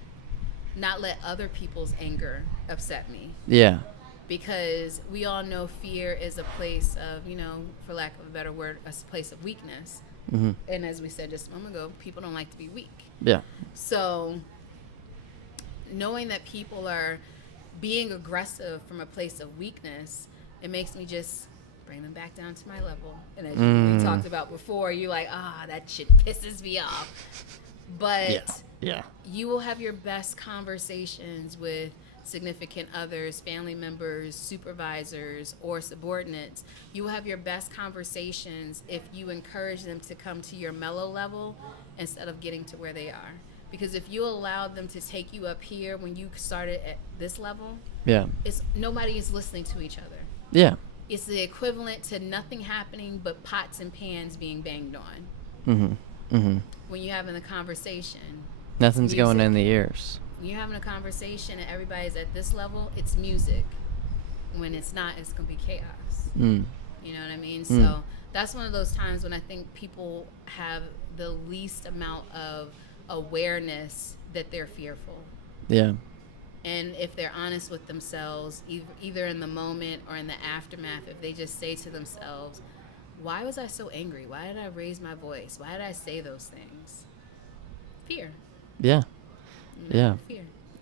not let other people's anger upset me. Yeah. Because we all know fear is a place of, you know, for lack of a better word, a place of weakness. Mm-hmm. And as we said just a moment ago, people don't like to be weak. Yeah. So knowing that people are being aggressive from a place of weakness, it makes me just bring them back down to my level. And as we talked about before, you're like, that shit pisses me off. But yeah. You will have your best conversations with significant others, family members, supervisors, or subordinates. You will have your best conversations if you encourage them to come to your mellow level instead of getting to where they are. Because if you allow them to take you up here when you started at this level, nobody is listening to each other. Yeah. It's the equivalent to nothing happening but pots and pans being banged on. Mm-hmm. Mm-hmm. When you're having a conversation, nothing's going in the ears. When you're having a conversation and everybody's at this level, it's music. When it's not, it's going to be chaos. Mm. You know what I mean? So that's one of those times when I think people have the least amount of awareness that they're fearful. Yeah. And if they're honest with themselves, either in the moment or in the aftermath, if they just say to themselves, why was I so angry? Why did I raise my voice? Why did I say those things? Fear. Yeah. You know, Yeah. Fear.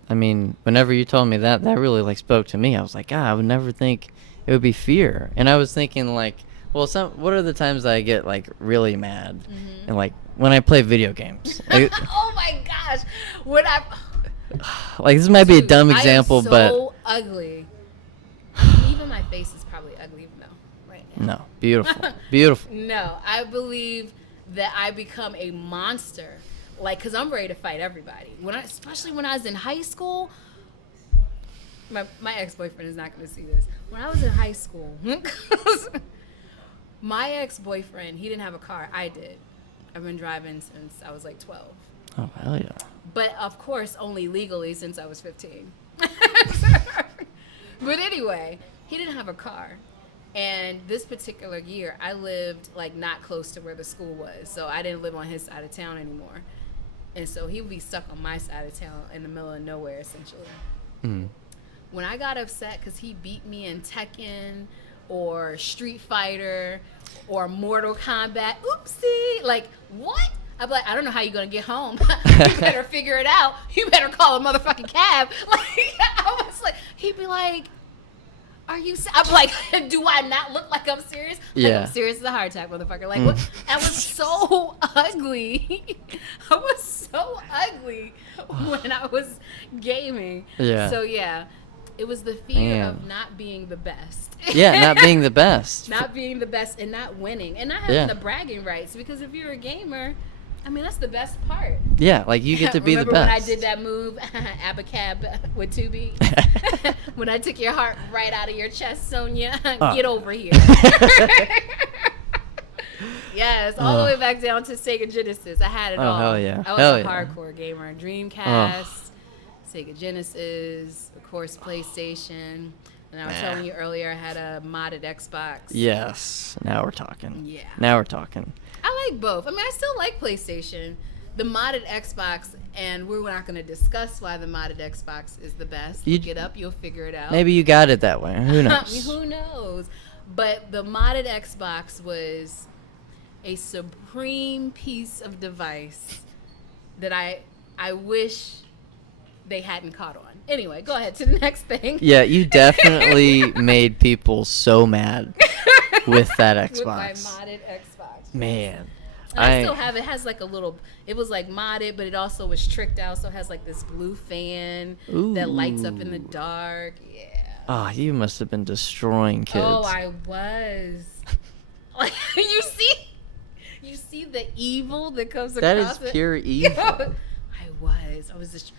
I mean, whenever you told me that really like spoke to me. I was like, I would never think it would be fear. And I was thinking like, well, what are the times that I get like really mad? Mm-hmm. And like when I play video games. Like, oh my gosh. When I like this might be a dumb example, I am so ugly. Even my face is probably ugly even though right now. No, beautiful. Beautiful. No, I believe that I become a monster. Like, cause I'm ready to fight everybody. Especially when I was in high school. My ex-boyfriend is not going to see this. When I was in high school, my ex-boyfriend, he didn't have a car. I did. I've been driving since I was like 12. Oh, hell yeah. But of course, only legally since I was 15. But anyway, he didn't have a car. And this particular year, I lived like not close to where the school was. So I didn't live on his side of town anymore. And so he would be stuck on my side of town in the middle of nowhere, essentially. Mm. When I got upset because he beat me in Tekken or Street Fighter or Mortal Kombat, oopsie, like, what? I'd be like, I don't know how you're going to get home. You better figure it out. You better call a motherfucking cab. Like, I was like, he'd be like, are you, I'm like, do I not look like I'm serious? Like, yeah. I'm serious as a heart attack, motherfucker. Like, what? I was so ugly. I was so ugly when I was gaming. Yeah. So, yeah, it was the fear of not being the best. Yeah, not being the best. Not being the best and not winning. And not having the bragging rights. Because if you're a gamer, I mean, that's the best part. Yeah, like you get to be the best. Remember when I did that move, Abacab with 2 B's? When I took your heart right out of your chest, Sonia, get over here. Yes, all the way back down to Sega Genesis. I had it all. Oh, hell yeah. I was a hardcore gamer. Dreamcast, Sega Genesis, of course, PlayStation. And I was telling you earlier, I had a modded Xbox. Yes. Now we're talking. Yeah. Now we're talking. I like both. I mean, I still like PlayStation. The modded Xbox, and we're not going to discuss why the modded Xbox is the best. Look it up. You'll figure it out. Maybe you got it that way. Who knows? Who knows? But the modded Xbox was a supreme piece of device that I wish they hadn't caught on. Anyway, go ahead to the next thing. Yeah, you definitely made people so mad with that Xbox. With my modded Xbox. Man. And I still have it. It has like a little, it was like modded, but it also was tricked out. So it has like this blue fan that lights up in the dark. Yeah. Oh, you must have been destroying kids. Oh, I was. Like, you see the evil that comes that across is pure evil. I was just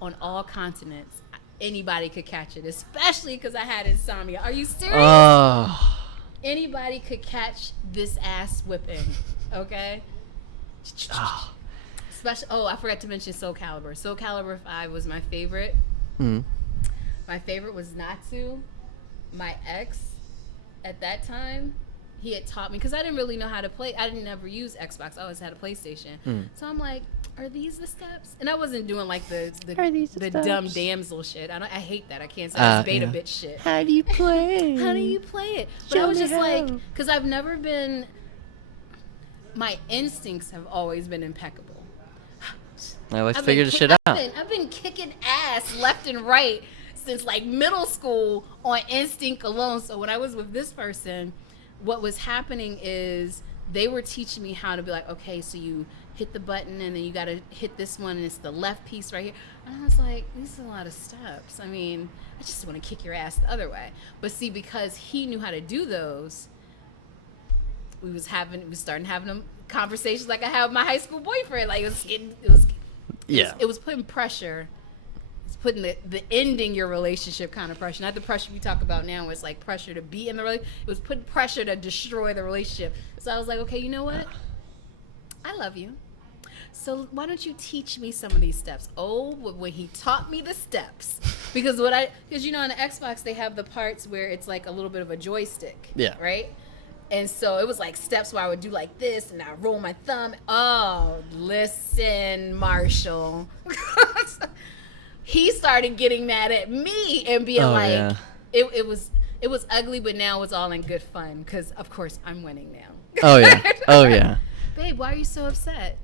on all continents. Anybody could catch it, especially because I had insomnia. Are you serious? Oh. Anybody could catch this ass whipping, okay? Oh. Especially, I forgot to mention Soul Calibur. Soul Calibur 5 was my favorite. Mm. My favorite was Natsu. My ex, at that time, he had taught me, because I didn't really know how to play. I didn't ever use Xbox. I always had a PlayStation. So I'm like, are these the steps? And I wasn't doing like the dumb damsel shit. I hate that. I can't say it's beta bitch shit. How do you play? How do you play it? But I was just like, because I've never been, my instincts have always been impeccable. I like to figure the shit out. I've been kicking ass left and right since like middle school on instinct alone. So when I was with this person, what was happening is they were teaching me how to be like, okay, so you hit the button and then you got to hit this one and it's the left piece right here. And I was like, these are a lot of steps. I mean, I just want to kick your ass the other way. But see, because he knew how to do those, we was starting having them conversations like I had with my high school boyfriend. Like it was putting pressure. It's putting the ending your relationship kind of pressure, not the pressure we talk about now. Where it's like pressure to be in the relationship. It was putting pressure to destroy the relationship. So I was like, okay, you know what? I love you. So why don't you teach me some of these steps? Oh, when he taught me the steps, because you know on the Xbox they have the parts where it's like a little bit of a joystick. Yeah. Right. And so it was like steps where I would do like this and I roll my thumb. Oh, listen, Marshall. He started getting mad at me and being it was ugly, but now it's all in good fun because of course I'm winning now. Oh yeah. Oh yeah. Babe, why are you so upset?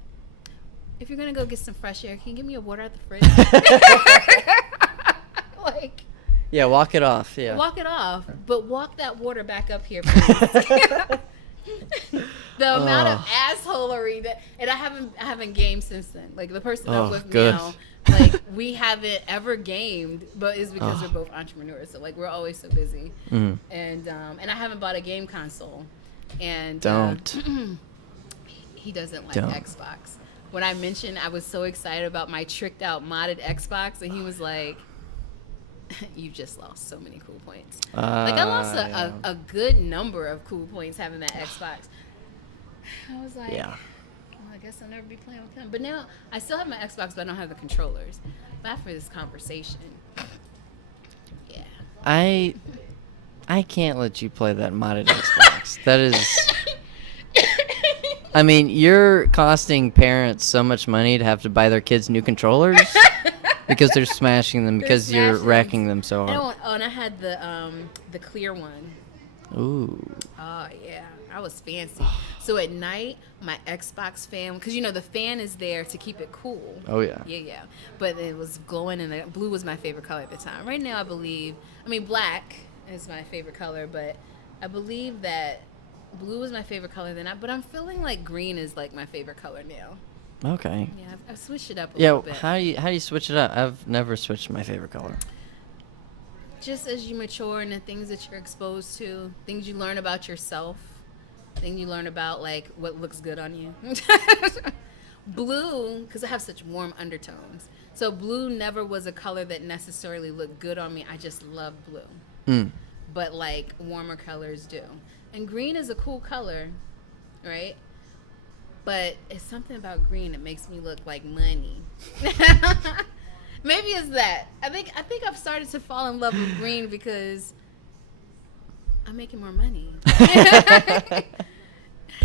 If you're gonna go get some fresh air, can you give me a water out the fridge? Like, yeah, walk it off. Yeah. Walk it off, but walk that water back up here, please. The amount of assholery and I haven't gamed since then. Like the person I'm with now, like we haven't ever gamed, but it's because we're both entrepreneurs. So like we're always so busy, and I haven't bought a game console, and he doesn't like Xbox. When I mentioned I was so excited about my tricked out modded Xbox, and he was like, you just lost so many cool points. Like I lost a good number of cool points having that Xbox. I was like, well, I guess I'll never be playing with him. But now I still have my Xbox, but I don't have the controllers. But after this conversation, yeah. I can't let you play that modded Xbox. That is. I mean, you're costing parents so much money to have to buy their kids new controllers because they're smashing them because you're wrecking them so hard. And I had the clear one. Ooh. Oh yeah, I was fancy. So at night, my Xbox fan, because you know the fan is there to keep it cool. Oh yeah. Yeah. But it was glowing, and the blue was my favorite color at the time. Right now, black is my favorite color, but I believe that blue is my favorite color but I'm feeling like green is like my favorite color now. Okay. Yeah, I've switched it up a little bit. How do you switch it up? I've never switched my favorite color. Just as you mature and the things that you're exposed to, things you learn about yourself, things you learn about like what looks good on you. Blue, because I have such warm undertones. So blue never was a color that necessarily looked good on me. I just love blue. But like warmer colors do. And green is a cool color, right? But it's something about green that makes me look like money. Maybe it's that. I think I've started to fall in love with green because I'm making more money.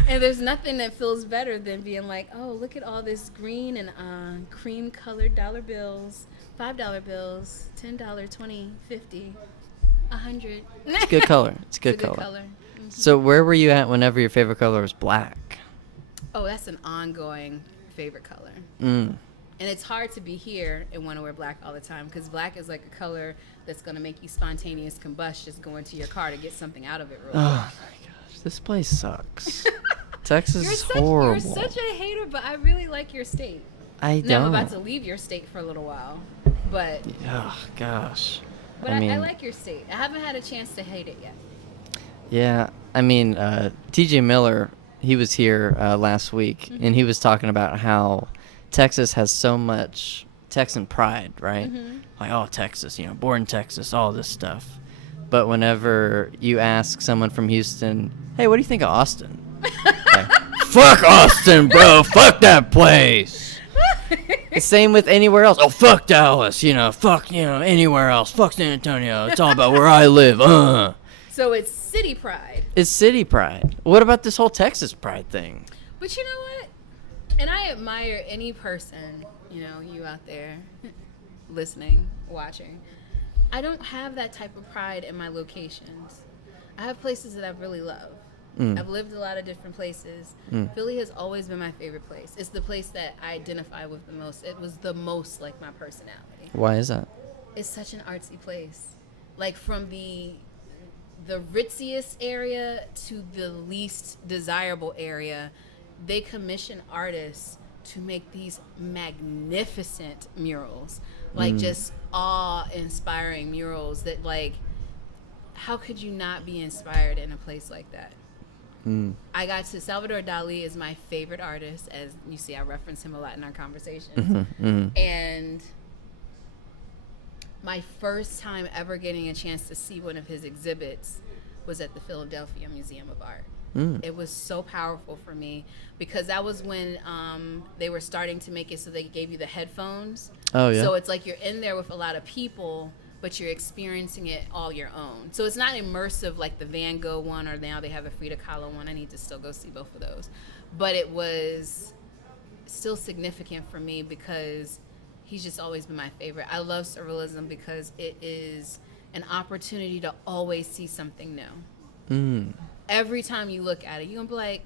And there's nothing that feels better than being like, oh, look at all this green and cream colored dollar bills, $5 bills, $10, $20, $50, $100. It's a good color. It's a good color. So where were you at whenever your favorite color was black? Oh, that's an ongoing favorite color. And it's hard to be here and want to wear black all the time because black is like a color that's going to make you spontaneous combust just go into your car to get something out of it real Oh my quick. gosh, this place sucks. Texas You're is such, horrible. You're such a hater, but I really like your state. I Now I'm don't. about to leave your state for a little while, but Oh gosh. but I mean, I like your state. I haven't had a chance to hate it yet. yeah. I mean, T.J. Miller, he was here last week, Mm-hmm. and he was talking about how Texas has so much Texan pride, right? Mm-hmm. Like, oh, Texas, you know, born in Texas, all this stuff. But whenever you ask someone from Houston, hey, what do you think of Austin? Like, fuck Austin, bro. Fuck that place. The same with anywhere else. Oh, fuck Dallas. You know, fuck, you know, anywhere else. Fuck San Antonio. It's all about where I live. So it's city pride. It's city pride. What about this whole Texas pride thing? But you know what? And I admire any person, you know, you out there listening, watching. I don't have that type of pride in my locations. I have places that I really love. I've lived a lot of different places. Philly has always been my favorite place. It's the place that I identify with the most. It was the most like my personality. Why is that? It's such an artsy place. Like from the ritziest area to the least desirable area, they commission artists to make these magnificent murals. Like just awe-inspiring murals that like, how could you not be inspired in a place like that? I got to Salvador Dali is my favorite artist. As you see, I reference him a lot in our conversations. And my first time ever getting a chance to see one of his exhibits was at the Philadelphia Museum of Art. It was so powerful for me because that was when they were starting to make it so they gave you the headphones. Oh, yeah. So it's like you're in there with a lot of people, but you're experiencing it all your own. So it's not immersive like the Van Gogh one, or now they have a Frida Kahlo one. I need to still go see both of those. But it was still significant for me because he's just always been my favorite. I love surrealism because it is an opportunity to always see something new. Every time you look at it, you're going to be like,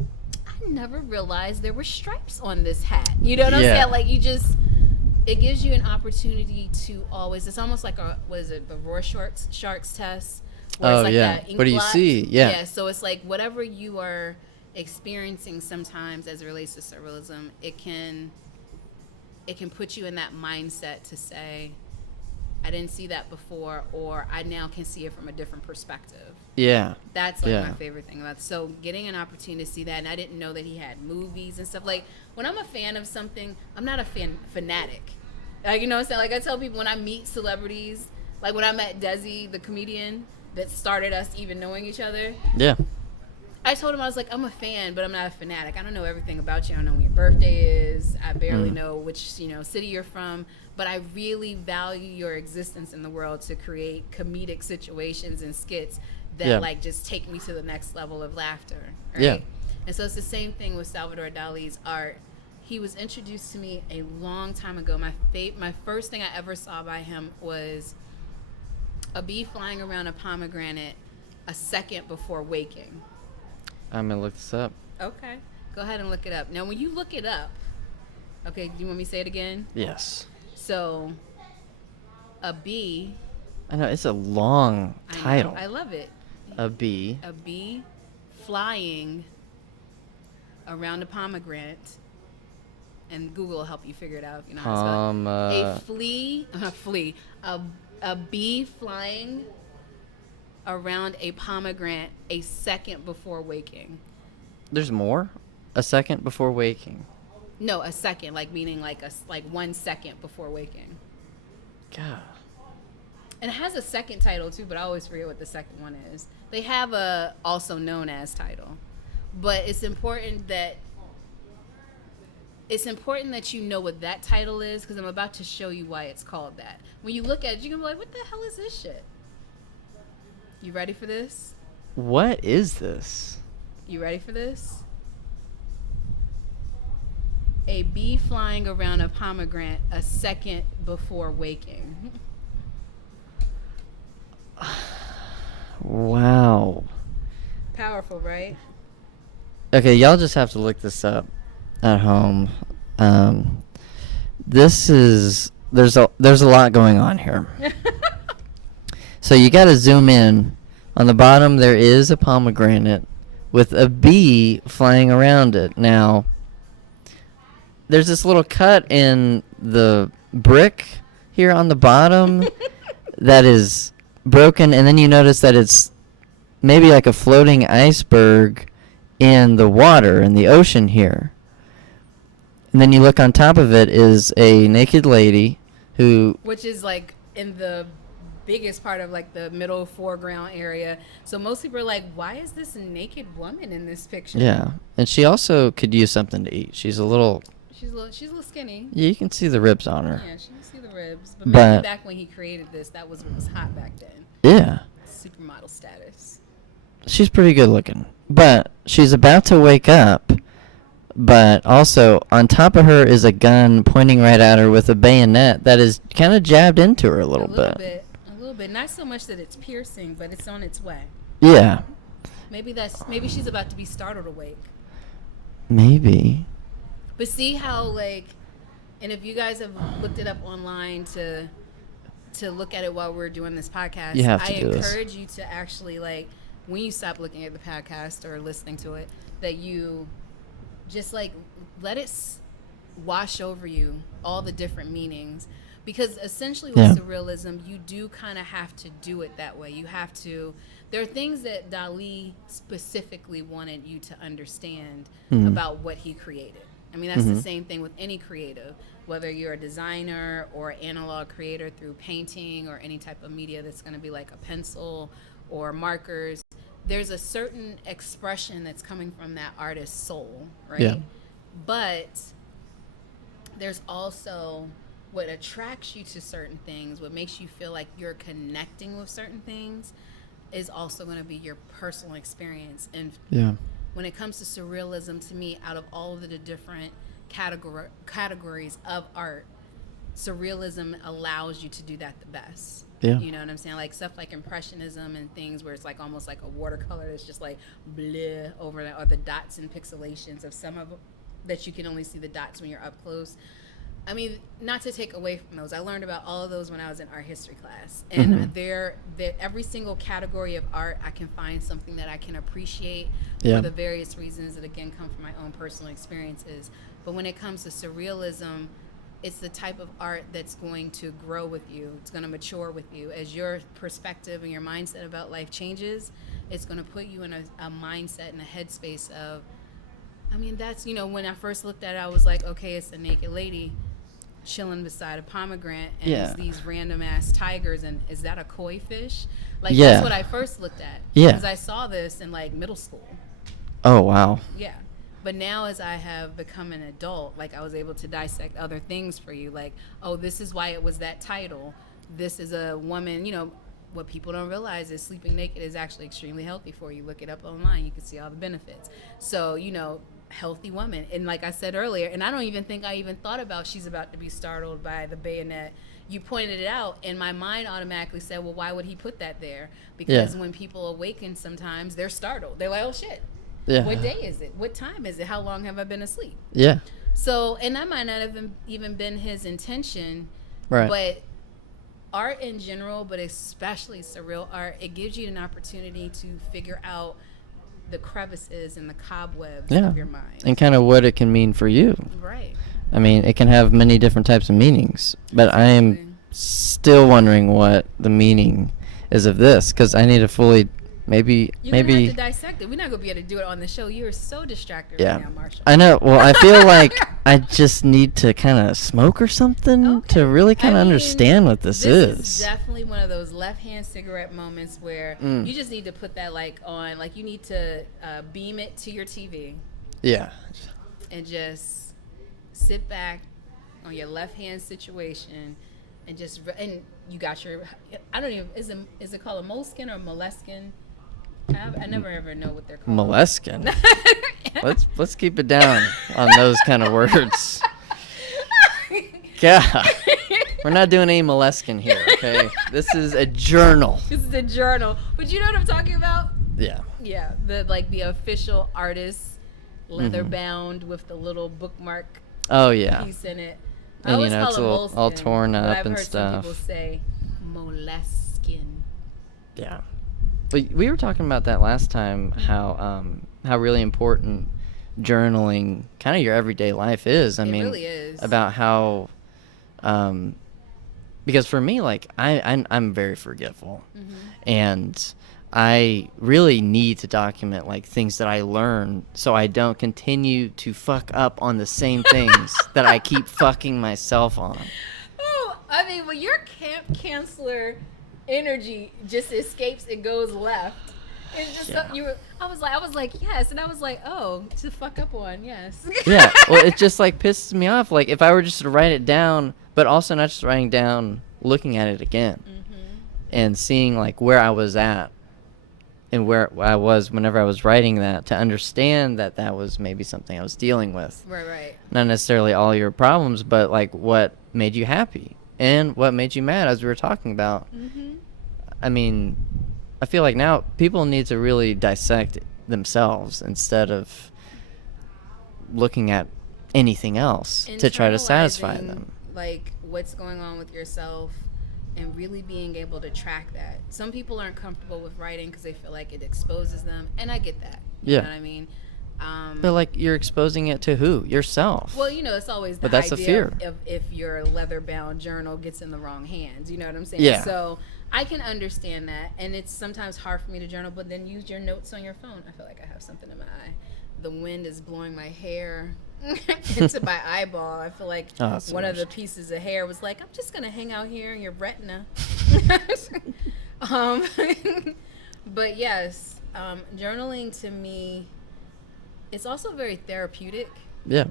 I never realized there were stripes on this hat. You know what I'm saying? Like, you just... It gives you an opportunity to always. It's almost like the Rorschach's test? Where it's like that ink What do you blot. see? Yeah. So it's like whatever you are experiencing sometimes as it relates to surrealism, it can put you in that mindset to say, I didn't see that before, or I now can see it from a different perspective. Yeah. That's like my favorite thing about it. So getting an opportunity to see that, and I didn't know that he had movies and stuff. Like when I'm a fan of something, I'm not a fanatic. Like, you know what I'm saying? Like I tell people when I meet celebrities, like when I met Desi, the comedian that started us even knowing each other. Yeah. I told him, I was like, I'm a fan, but I'm not a fanatic. I don't know everything about you. I don't know when your birthday is. I barely know which, city you're from. But I really value your existence in the world to create comedic situations and skits that like just take me to the next level of laughter. Right? Yeah. And so it's the same thing with Salvador Dali's art. He was introduced to me a long time ago. My first thing I ever saw by him was a bee flying around a pomegranate a second before waking. I'm going to look this up. Okay. Go ahead and look it up. Now, when you look it up, okay, do you want me to say it again? Yes. So, a bee. I know, it's a long title. I love it. A bee. A bee flying around a pomegranate. And Google will help you figure it out if you know how to spell it. A bee flying around a pomegranate a second before waking. There's more? A second before waking. No, a second, like meaning like 1 second before waking. God. And it has a second title too, but I always forget what the second one is. They have a also known as title. But it's important that you know what that title is, because I'm about to show you why it's called that. When you look at it, you're going to be like, what the hell is this shit? You ready for this? What is this? You ready for this? A bee flying around a pomegranate a second before waking. Wow. Powerful, right? Okay, y'all just have to look this up at home. There's a lot going on here. So you got to zoom in. On the bottom there is a pomegranate with a bee flying around it. Now, there's this little cut in the brick here on the bottom that is broken, and then you notice that it's maybe like a floating iceberg in the water, in the ocean here. And then you look on top of it is a naked lady who... Which is like in the biggest part of like the middle foreground area. So most people are like, why is this naked woman in this picture? Yeah. And she also could use something to eat. She's a little skinny. Yeah, you can see the ribs on her. Yeah, she can see the ribs. But maybe back when he created this, that was what was hot back then. Yeah. Supermodel status. She's pretty good looking. But she's about to wake up. But also, on top of her is a gun pointing right at her with a bayonet that is kind of jabbed into her a little bit. A little bit. Not so much that it's piercing, but it's on its way. Yeah. Maybe she's about to be startled awake. Maybe. But see how, like, and if you guys have looked it up online to look at it while we're doing this podcast, you have to do encourage you to actually, like, when you stop looking at the podcast or listening to it, that you just, like, let it wash over you, all the different meanings. Because essentially with surrealism, you do kind of have to do it that way. You have to... There are things that Dali specifically wanted you to understand about what he created. I mean, that's the same thing with any creative, whether you're a designer or analog creator through painting or any type of media that's going to be like a pencil or markers. There's a certain expression that's coming from that artist's soul, right? Yeah. But there's also what attracts you to certain things, what makes you feel like you're connecting with certain things is also going to be your personal experience. And when it comes to surrealism, to me, out of all of the different categories of art, surrealism allows you to do that the best. Yeah. You know what I'm saying? Like stuff like impressionism and things where it's like almost like a watercolor that's just like bleh over it, or the dots and pixelations of some of them that you can only see the dots when you're up close. I mean, not to take away from those. I learned about all of those when I was in art history class. And every single category of art, I can find something that I can appreciate for the various reasons that, again, come from my own personal experiences. But when it comes to surrealism, it's the type of art that's going to grow with you. It's going to mature with you. As your perspective and your mindset about life changes, it's going to put you in a mindset and a headspace of, I mean, that's, you know, when I first looked at it, I was like, okay, it's a naked lady chilling beside a pomegranate and it's these random ass tigers, and is that a koi fish? Like that's what I first looked at. Because I saw this in like middle school. Oh wow. Yeah. But now as I have become an adult, like I was able to dissect other things for you, like, oh, this is why it was that title. This is a woman, you know, what people don't realize is sleeping naked is actually extremely healthy for you. Look it up online, you can see all the benefits. So, you know, healthy woman. And like I said earlier, and I don't even think I even thought about she's about to be startled by the bayonet. You pointed it out, and my mind automatically said, well, why would he put that there? Because when people awaken sometimes, they're startled. They're like, oh, shit. Yeah. What day is it? What time is it? How long have I been asleep? Yeah. So, and that might not have even been his intention. Right. But art in general, but especially surreal art, it gives you an opportunity to figure out the crevices and the cobwebs of your mind. And kind of what it can mean for you. Right. I mean, it can have many different types of meanings. But I am still wondering what the meaning is of this, because I need to fully... Maybe you're gonna have to dissect it. We're not gonna be able to do it on the show. You're so distracted right now, Marshall. I know. Well, I feel like I just need to kind of smoke or something to really kind of understand what this is. This is definitely one of those left-hand cigarette moments where you just need to put that like on, like you need to beam it to your TV. Yeah. And just sit back on your left-hand situation and just and you got your is it called a moleskin or moleskin? I never ever know what they're called. Moleskin. let's keep it down on those kind of words. God, we're not doing any moleskin here, okay? This is a journal. This is a journal. But you know what I'm talking about? Yeah. Yeah, the official artist, leather bound with the little bookmark. Oh yeah. piece in it. I And always call it's it all moleskin, torn but up I've and heard stuff. some people say moleskin. Yeah. But we were talking about that last time, how really important journaling, kind of your everyday life is. I It mean, really is. about how, because for me, like I'm very forgetful, and I really need to document like things that I learn so I don't continue to fuck up on the same things that I keep fucking myself on. Oh, I mean, when your camp counselor energy just escapes and goes left, it's just Yeah. I was like, yes, and I was like, oh, to fuck up on, yes. Yeah, well, it just like pisses me off. Like if I were just to write it down, but also not just writing down, looking at it again, and seeing like where I was at, and where I was whenever I was writing that, to understand that that was maybe something I was dealing with. Right. Not necessarily all your problems, but like what made you happy and what made you mad, as we were talking about. I mean, I feel like now people need to really dissect themselves instead of looking at anything else to try to satisfy Internalizing, them. like what's going on with yourself and really being able to track that. Some people aren't comfortable with writing because they feel like it exposes them, and I get that. You Yeah. know what I mean? But like, you're exposing it to who? Yourself. Well, you know, it's always the But that's a idea fear. Of if your leather-bound journal gets in the wrong hands. You know what I'm saying? Yeah. So I can understand that, and it's sometimes hard for me to journal, but then use your notes on your phone. I feel like I have something in my eye. The wind is blowing my hair into my eyeball. I feel like Oh, that's the one of the worst. pieces of hair was like, I'm just going to hang out here in your retina. But yes, journaling to me, it's also very therapeutic. Yeah.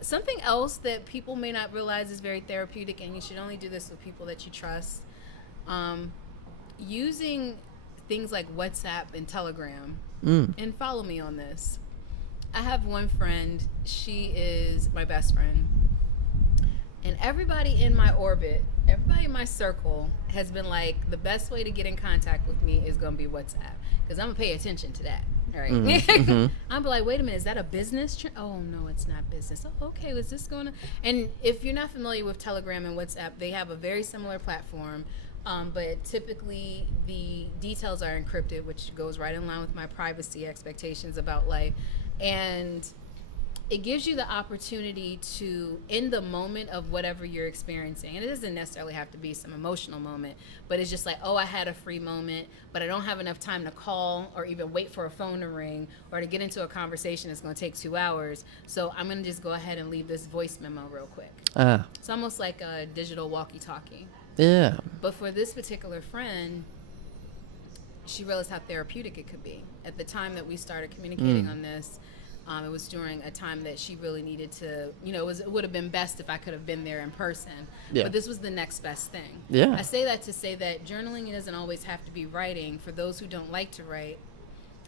Something else that people may not realize is very therapeutic, and you should only do this with people that you trust. Using things like WhatsApp and Telegram, and follow me on this. I have one friend, she is my best friend, and everybody in my orbit, everybody in my circle has been like, the best way to get in contact with me is going to be WhatsApp, because I'm going to pay attention to that. All right. I'm like, wait a minute, is that a business? Oh, no, it's not business. Oh, okay, is this going to? And if you're not familiar with Telegram and WhatsApp, they have a very similar platform, but typically the details are encrypted, which goes right in line with my privacy expectations about life. And it gives you the opportunity to, in the moment of whatever you're experiencing, and it doesn't necessarily have to be some emotional moment, but it's just like, oh, I had a free moment, but I don't have enough time to call or even wait for a phone to ring or to get into a conversation that's going to take 2 hours. So I'm going to just go ahead and leave this voice memo real quick. It's almost like a digital walkie-talkie. Yeah. But for this particular friend, she realized how therapeutic it could be. At the time that we started communicating on this, it was during a time that she really needed to, you know, it would have been best if I could have been there in person. Yeah. But this was the next best thing. Yeah. I say that to say that journaling doesn't always have to be writing. For those who don't like to write,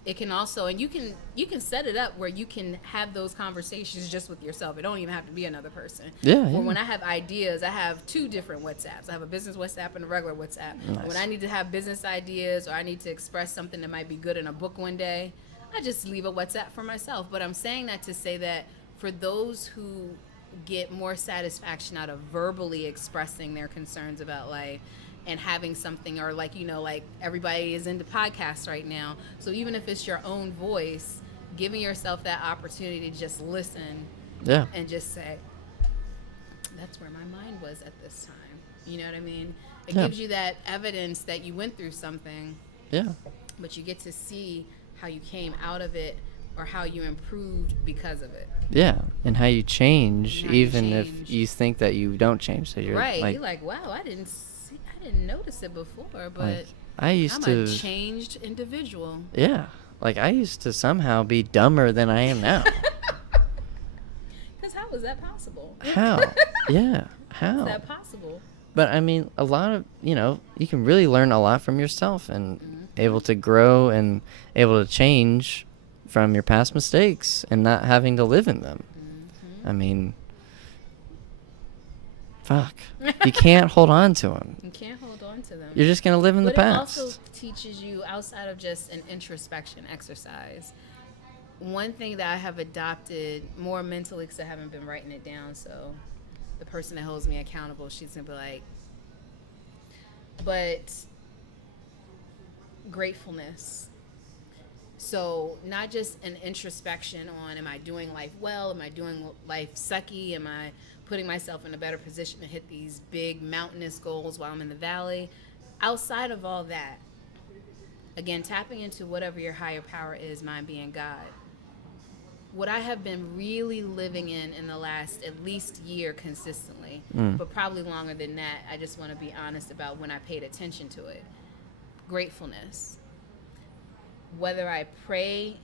it can also, and you can set it up where you can have those conversations just with yourself. It don't even have to be another person. Yeah. Or when I have ideas, I have 2 different WhatsApps. I have a business WhatsApp and a regular WhatsApp. Nice. When I need to have business ideas or I need to express something that might be good in a book one day, I just leave a WhatsApp for myself. But I'm saying that to say that for those who get more satisfaction out of verbally expressing their concerns about life and having something, or like, you know, like everybody is into podcasts right now. So even if it's your own voice, giving yourself that opportunity to just listen and just say, that's where my mind was at this time. You know what I mean? It gives you that evidence that you went through something. Yeah. But you get to see how you came out of it or how you improved because of it. Yeah, and how you change, And how you even change. if you think that you don't change. So you're Right. like, You're like, wow, I didn't notice it before, but like, I used I'm to. a changed individual. Yeah, like I used to somehow be dumber than I am now. Because how is that possible? How? Yeah, how? Is that possible? But I mean, a lot of, you know, you can really learn a lot from yourself and able to grow and able to change from your past mistakes and not having to live in them. I mean, fuck. You can't hold on to them. You can't hold on to them. You're just going to live in the But it past. also teaches you, outside of just an introspection exercise, one thing that I have adopted more mentally, because I haven't been writing it down, so the person that holds me accountable, she's gonna be like, but gratefulness. So not just an introspection on, am I doing life well? Am I doing life sucky? Am I putting myself in a better position to hit these big mountainous goals while I'm in the valley? Outside of all that, again, tapping into whatever your higher power is, mine being God. What I have been really living in the last at least year consistently, but probably longer than that, I just want to be honest about when I paid attention to it. Gratefulness. Whether I pray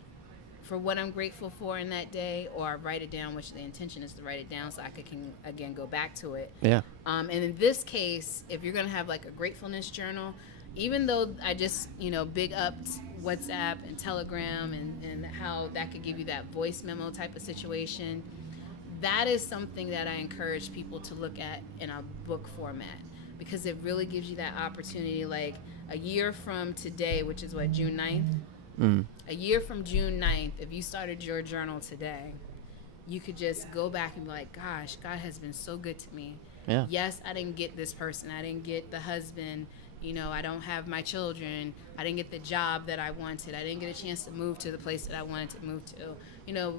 for what I'm grateful for in that day, or I write it down, which the intention is to write it down so I can again go back to it. Yeah. And in this case, if you're gonna have like a gratefulness journal, even though I just big upped WhatsApp and Telegram and how that could give you that voice memo type of situation, that is something that I encourage people to look at in a book format, because it really gives you that opportunity. Like a year from today, which is what, June 9th? A year from June 9th, if you started your journal today, you could just go back and be like, gosh, God has been so good to me. Yeah. Yes, I didn't get this person. I didn't get the husband. I don't have my children. I didn't get the job that I wanted. I didn't get a chance to move to the place that I wanted to move to.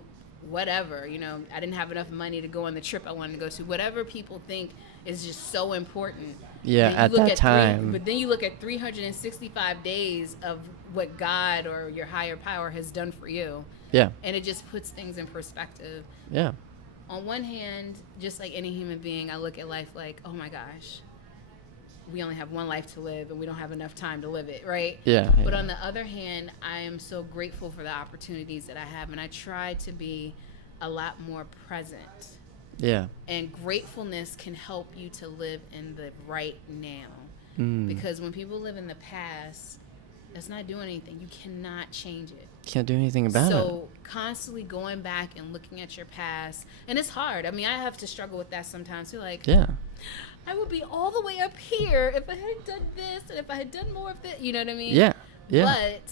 Whatever. I didn't have enough money to go on the trip I wanted to go to. Whatever people think is just so important. Yeah, at that time. But then you look at 365 days of what God or your higher power has done for you. Yeah. And it just puts things in perspective. Yeah. On one hand, just like any human being, I look at life like, oh my gosh, we only have one life to live and we don't have enough time to live it, right? Yeah. But on the other hand, I am so grateful for the opportunities that I have, and I try to be a lot more present. Yeah. And gratefulness can help you to live in the right now. Because when people live in the past, that's not doing anything. You cannot change it. Can't do anything about it. So constantly going back and looking at your past, and it's hard. I mean, I have to struggle with that sometimes too. Like, yeah, I would be all the way up here if I had done this and if I had done more of this. You know what I mean? Yeah. Yeah. But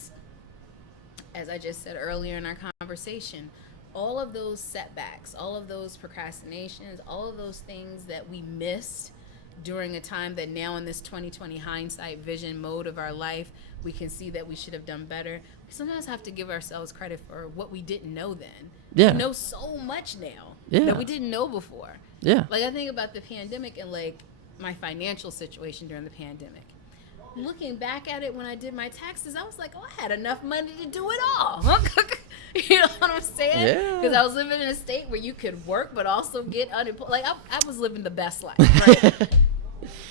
as I just said earlier in our conversation, all of those setbacks, all of those procrastinations, all of those things that we missed during a time that now in this 2020 hindsight vision mode of our life, we can see that we should have done better. We sometimes have to give ourselves credit for what we didn't know then. Yeah. We know so much now Yeah. that we didn't know before. Yeah. Like I think about the pandemic and like my financial situation during the pandemic. Looking back at it when I did my taxes, I was like, oh, I had enough money to do it all. You know what I'm saying? Yeah. Because I was living in a state where you could work but also get unemployed. Like I was living the best life, right?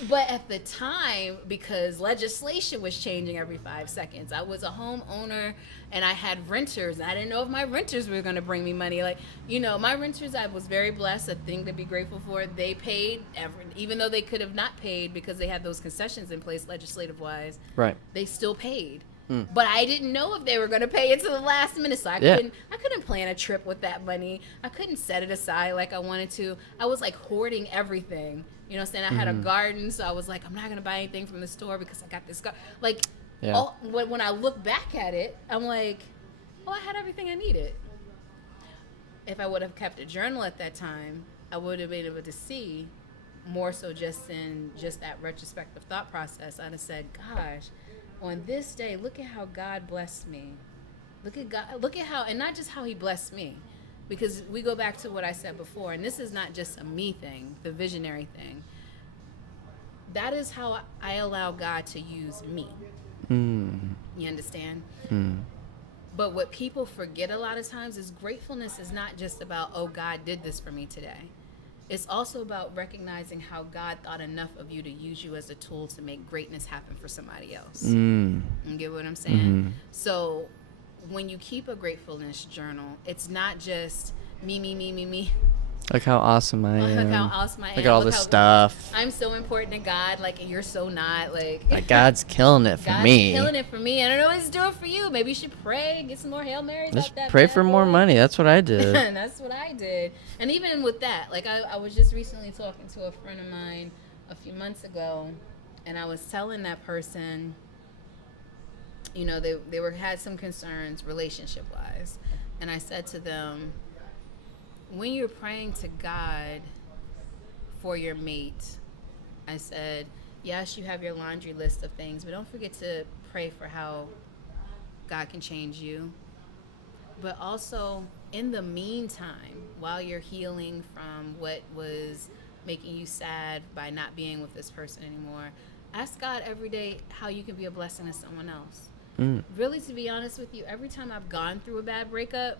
But at the time, because legislation was changing every 5 seconds, I was a homeowner and I had renters. I didn't know if my renters were going to bring me money. Like, my renters, I was very blessed, a thing to be grateful for. They paid, even though they could have not paid because they had those concessions in place legislative-wise. Right. They still paid. But I didn't know if they were going to pay until the last minute, so I couldn't plan a trip with that money. I couldn't set it aside like I wanted to. I was like hoarding everything. You know what I'm saying? I had a garden, so I was like, I'm not going to buy anything from the store because I got this garden. Like, when I look back at it, I'm like, oh, I had everything I needed. If I would have kept a journal at that time, I would have been able to see more so just in just that retrospective thought process. I'd have said, gosh, on this day, look at how God blessed me. Look at God, look at how, and not just how he blessed me, because we go back to what I said before, and this is not just a me thing, the visionary thing. That is how I allow God to use me. You understand? But what people forget a lot of times is gratefulness is not just about, oh, God did this for me today. It's also about recognizing how God thought enough of you to use you as a tool to make greatness happen for somebody else. You get what I'm saying? So when you keep a gratefulness journal, it's not just me. Look how awesome I am. Look how awesome I am. Look at all this stuff. I'm so important to God, like, and you're so not. Like God's killing it for me. God's killing it for me. I don't know what he's doing for you. Maybe you should pray, get some more Hail Marys. Just pray for more money. That's what I did. And that's what I did. And even with that, like, I was just recently talking to a friend of mine a few months ago, and I was telling that person, you know, they were had some concerns relationship wise, and I said to them, when you're praying to God for your mate, I said, yes, you have your laundry list of things, but don't forget to pray for how God can change you. But also, in the meantime, while you're healing from what was making you sad by not being with this person anymore, ask God every day how you can be a blessing to someone else. Really, to be honest with you, every time I've gone through a bad breakup,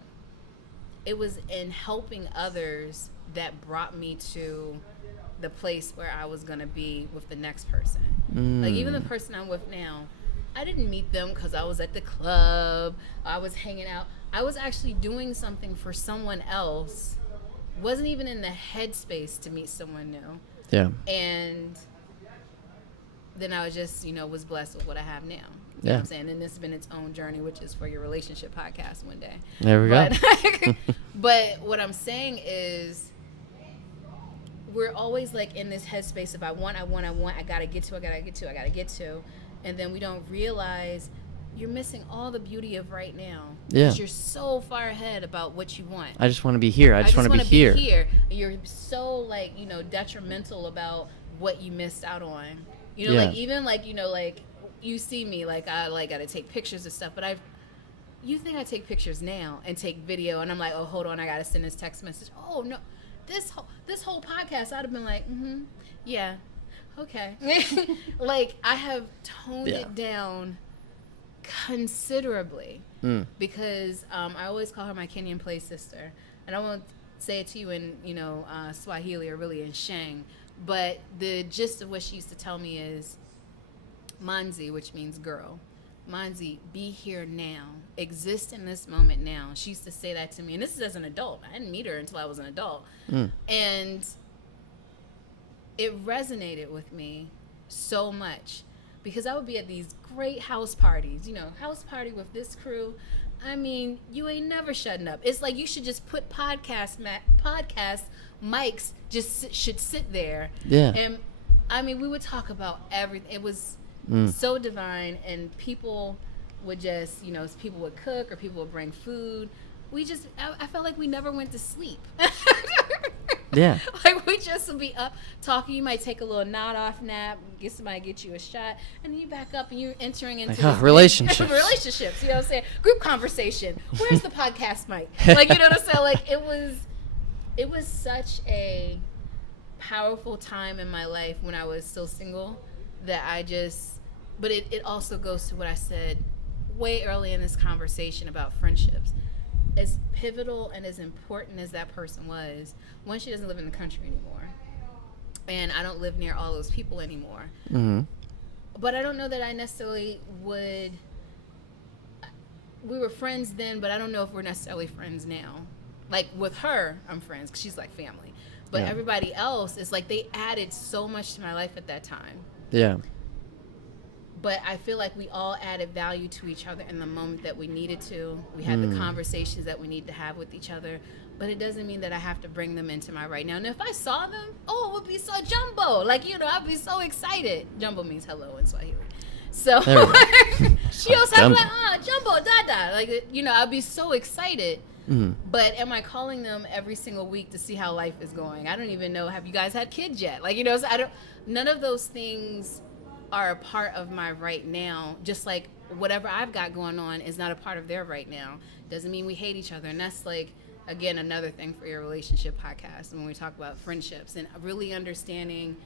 it was in helping others that brought me to the place where I was going to be with the next person. Like, even the person I'm with now, I didn't meet them because I was at the club, I was hanging out. I was actually doing something for someone else. Wasn't even in the headspace to meet someone new. Yeah. And then I was just, was blessed with what I have now. You know what I'm saying? And this has been its own journey, which is for your relationship podcast one day. There we go. But what I'm saying is, we're always like in this headspace of I gotta get to. And then we don't realize you're missing all the beauty of right now. Yeah. Because you're so far ahead about what you want. I just want to be here. I just want to be here. And you're so like, detrimental about what you missed out on. Like you see me, like I like gotta take pictures of stuff, but you think I take pictures now and take video, and I'm like, oh, hold on, I gotta send this text message. Oh no, this whole podcast, I'd have been like, yeah, okay. Like, I have toned it down considerably because I always call her my Kenyan play sister, and I won't say it to you in Swahili or really in Shang, but the gist of what she used to tell me is, Manzi, which means girl. Manzi, be here now. Exist in this moment now. She used to say that to me. And this is as an adult. I didn't meet her until I was an adult. And it resonated with me so much because I would be at these great house parties. House party with this crew. I mean, you ain't never shutting up. It's like you should just put podcast mics should sit there. Yeah. And, I mean, we would talk about everything. It was so divine, and people would just, people would cook or people would bring food. I felt like we never went to sleep. Yeah. Like, we just would be up talking. You might take a little nod-off nap, get you a shot, and then you back up and you're entering into relationships. Relationships, you know what I'm saying? Group conversation. Where's the podcast mic? Like, you know what I'm saying? Like, it was such a powerful time in my life when I was still single that but it also goes to what I said way early in this conversation about friendships. As pivotal and as important as that person was, one, she doesn't live in the country anymore, and I don't live near all those people anymore. But I don't know that I necessarily would. We were friends then, but I don't know if we're necessarily friends now. Like, with her, I'm friends because she's like family. But everybody else is like, they added so much to my life at that time. Yeah. But I feel like we all added value to each other in the moment that we needed to. We had the conversations that we need to have with each other. But it doesn't mean that I have to bring them into my right now. And if I saw them, it would be so jumbo. Like, I'd be so excited. Jumbo means hello in Swahili. So she also had like, jumbo, dada. Like, I'd be so excited. But am I calling them every single week to see how life is going? I don't even know. Have you guys had kids yet? Like, so none of those things are a part of my right now. Just like whatever I've got going on is not a part of their right now. Doesn't mean we hate each other. And that's like, again, another thing for your relationship podcast when we talk about friendships and really understanding,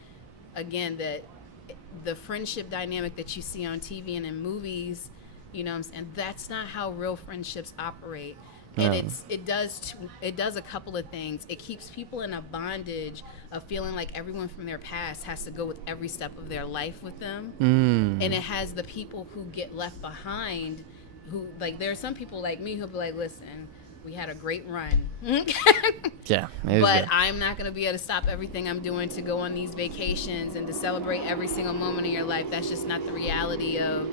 again, that the friendship dynamic that you see on TV and in movies, and that's not how real friendships operate. And it does a couple of things. It keeps people in a bondage of feeling like everyone from their past has to go with every step of their life with them. And it has the people who get left behind, who, like, there are some people like me who'll be like, listen, we had a great run. Yeah. But I'm not going to be able to stop everything I'm doing to go on these vacations and to celebrate every single moment of your life. That's just not the reality of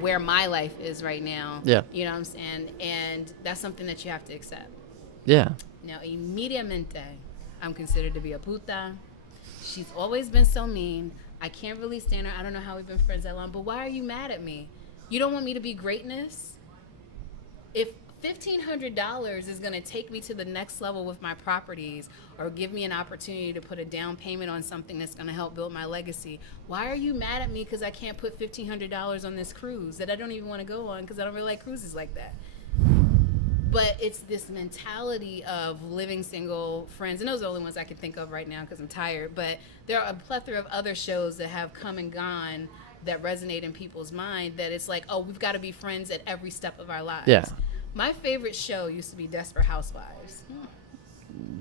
where my life is right now. Yeah. You know what I'm saying? And that's something that you have to accept. Yeah. Now, immediatamente, I'm considered to be a puta. She's always been so mean. I can't really stand her. I don't know how we've been friends that long, but why are you mad at me? You don't want me to be greatness? If $1,500 is going to take me to the next level with my properties or give me an opportunity to put a down payment on something that's going to help build my legacy, why are you mad at me because I can't put $1,500 on this cruise that I don't even want to go on because I don't really like cruises like that? But it's this mentality of living single, friends, and those are the only ones I can think of right now because I'm tired. But there are a plethora of other shows that have come and gone that resonate in people's mind, that it's like, oh, we've got to be friends at every step of our lives. Yeah. My favorite show used to be Desperate Housewives.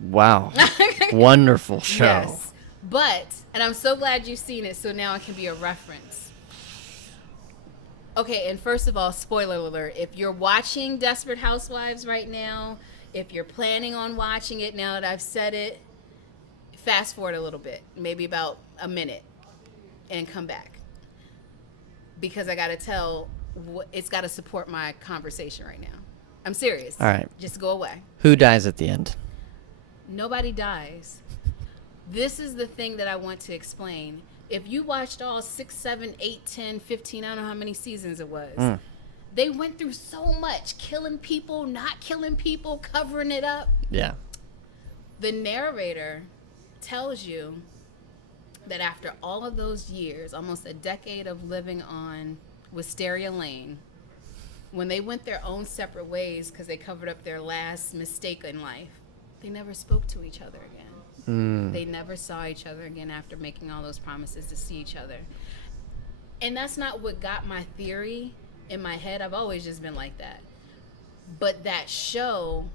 Wow. Wonderful show. Yes. But, and I'm so glad you've seen it, so now it can be a reference. Okay, and first of all, spoiler alert, if you're watching Desperate Housewives right now, if you're planning on watching it now that I've said it, fast forward a little bit, maybe about a minute, and come back. Because I got to tell, it's got to support my conversation right now. I'm serious. All right. Just go away. Who dies at the end? Nobody dies. This is the thing that I want to explain. If you watched all 6, 7, 8, 10, 15, I don't know how many seasons it was. They went through so much, killing people, not killing people, covering it up. Yeah. The narrator tells you that after all of those years, almost a decade of living on Wisteria Lane, when they went their own separate ways because they covered up their last mistake in life, they never spoke to each other again. They never saw each other again after making all those promises to see each other. And that's not what got my theory in my head. I've always just been like that. But that show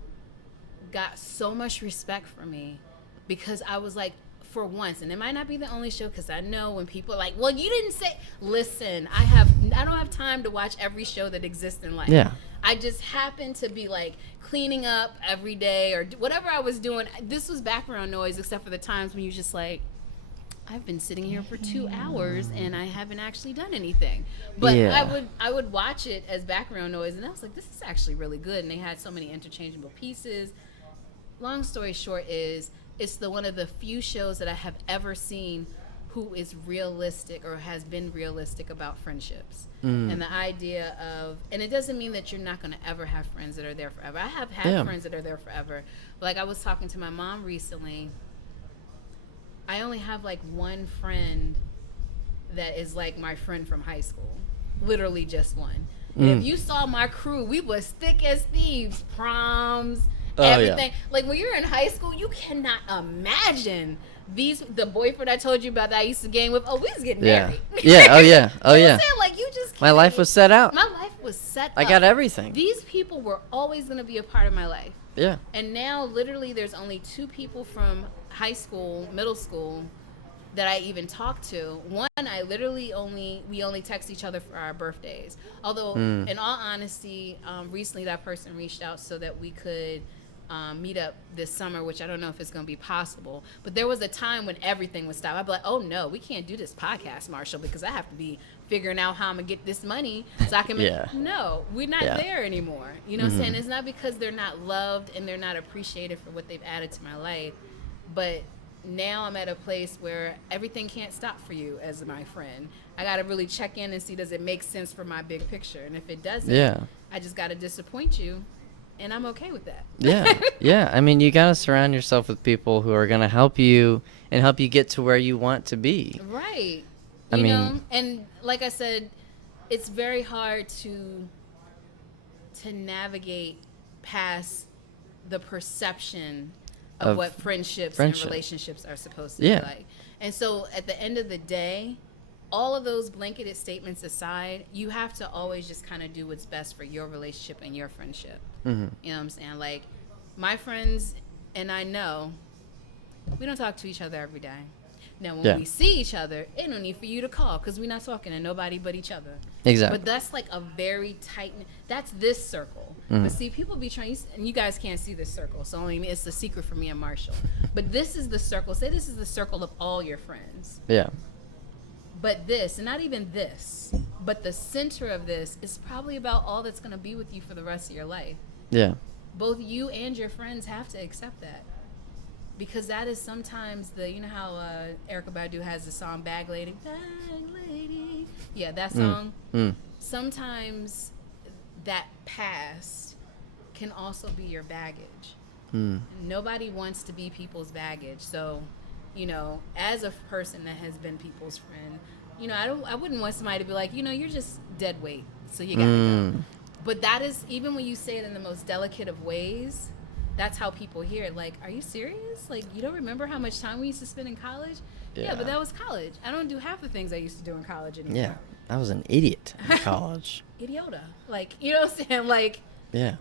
got so much respect for me because I was like, for once, and it might not be the only show because I know when people are like, well, you didn't say, listen, I don't have time to watch every show that exists in life. Yeah. I just happened to be like cleaning up every day or whatever I was doing. This was background noise except for the times when you're just like, I've been sitting here for 2 hours and I haven't actually done anything. But Yeah. I would watch it as background noise and I was like, this is actually really good. And they had so many interchangeable pieces. Long story short is, it's one of the few shows that I have ever seen who is realistic or has been realistic about friendships. And the idea of, and it doesn't mean that you're not going to ever have friends that are there forever. I have had friends that are there forever. Like I was talking to my mom recently. I only have like one friend that is like my friend from high school. Literally just one. And if you saw my crew, we was thick as thieves, proms, everything. Like when you're in high school, you cannot imagine the boyfriend I told you about that I used to gang with. Oh, we was getting married. Yeah. Oh yeah. Oh You know what yeah. I'm saying? Like you just My life was set out. My life was set I up. got everything. These people were always going to be a part of my life. Yeah. And now literally there's only 2 people from high school, middle school that I even talk to. One, we only text each other for our birthdays. Although, in all honesty, recently that person reached out so that we could meet up this summer, which I don't know if it's going to be possible. But there was a time when everything was stopped. I'd be like, oh no, we can't do this podcast, Marshall, because I have to be figuring out how I'm going to get this money so I can make... No, we're not there anymore. You know what I'm saying? It's not because they're not loved and they're not appreciated for what they've added to my life, but now I'm at a place where everything can't stop for you as my friend. I got to really check in and see, does it make sense for my big picture? And if it doesn't, I just got to disappoint you, and I'm okay with that. Yeah. I mean, you got to surround yourself with people who are going to help you and help you get to where you want to be. Right. I you mean, know? And like I said, it's very hard to navigate past the perception of what friendships and relationships are supposed to be like. And so at the end of the day, all of those blanketed statements aside, you have to always just kind of do what's best for your relationship and your friendship. You know what I'm saying? Like, my friends and I know we don't talk to each other every day. Now, when we see each other, ain't no need for you to call because we're not talking to nobody but each other. Exactly. But that's like a very tight, that's this circle. But see, people be trying, and you guys can't see this circle, so I mean, it's a secret for me and Marshall. But this is the circle. Say this is the circle of all your friends. Yeah. But this, and not even this, but the center of this is probably about all that's going to be with you for the rest of your life. Yeah. Both you and your friends have to accept that. Because that is sometimes you know how Erykah Badu has the song Bag Lady? Bag Lady. Yeah, that song. sometimes that past can also be your baggage. Mm. Nobody wants to be people's baggage. So, as a person that has been people's friend, I wouldn't want somebody to be like, you're just dead weight, so you gotta go. But that is, even when you say it in the most delicate of ways, that's how people hear it. Like, are you serious? Like, you don't remember how much time we used to spend in college? Yeah, but that was college. I don't do half the things I used to do in college anymore. Yeah, I was an idiot in college. Idiota. Like, you know what I'm saying? Like, Yeah.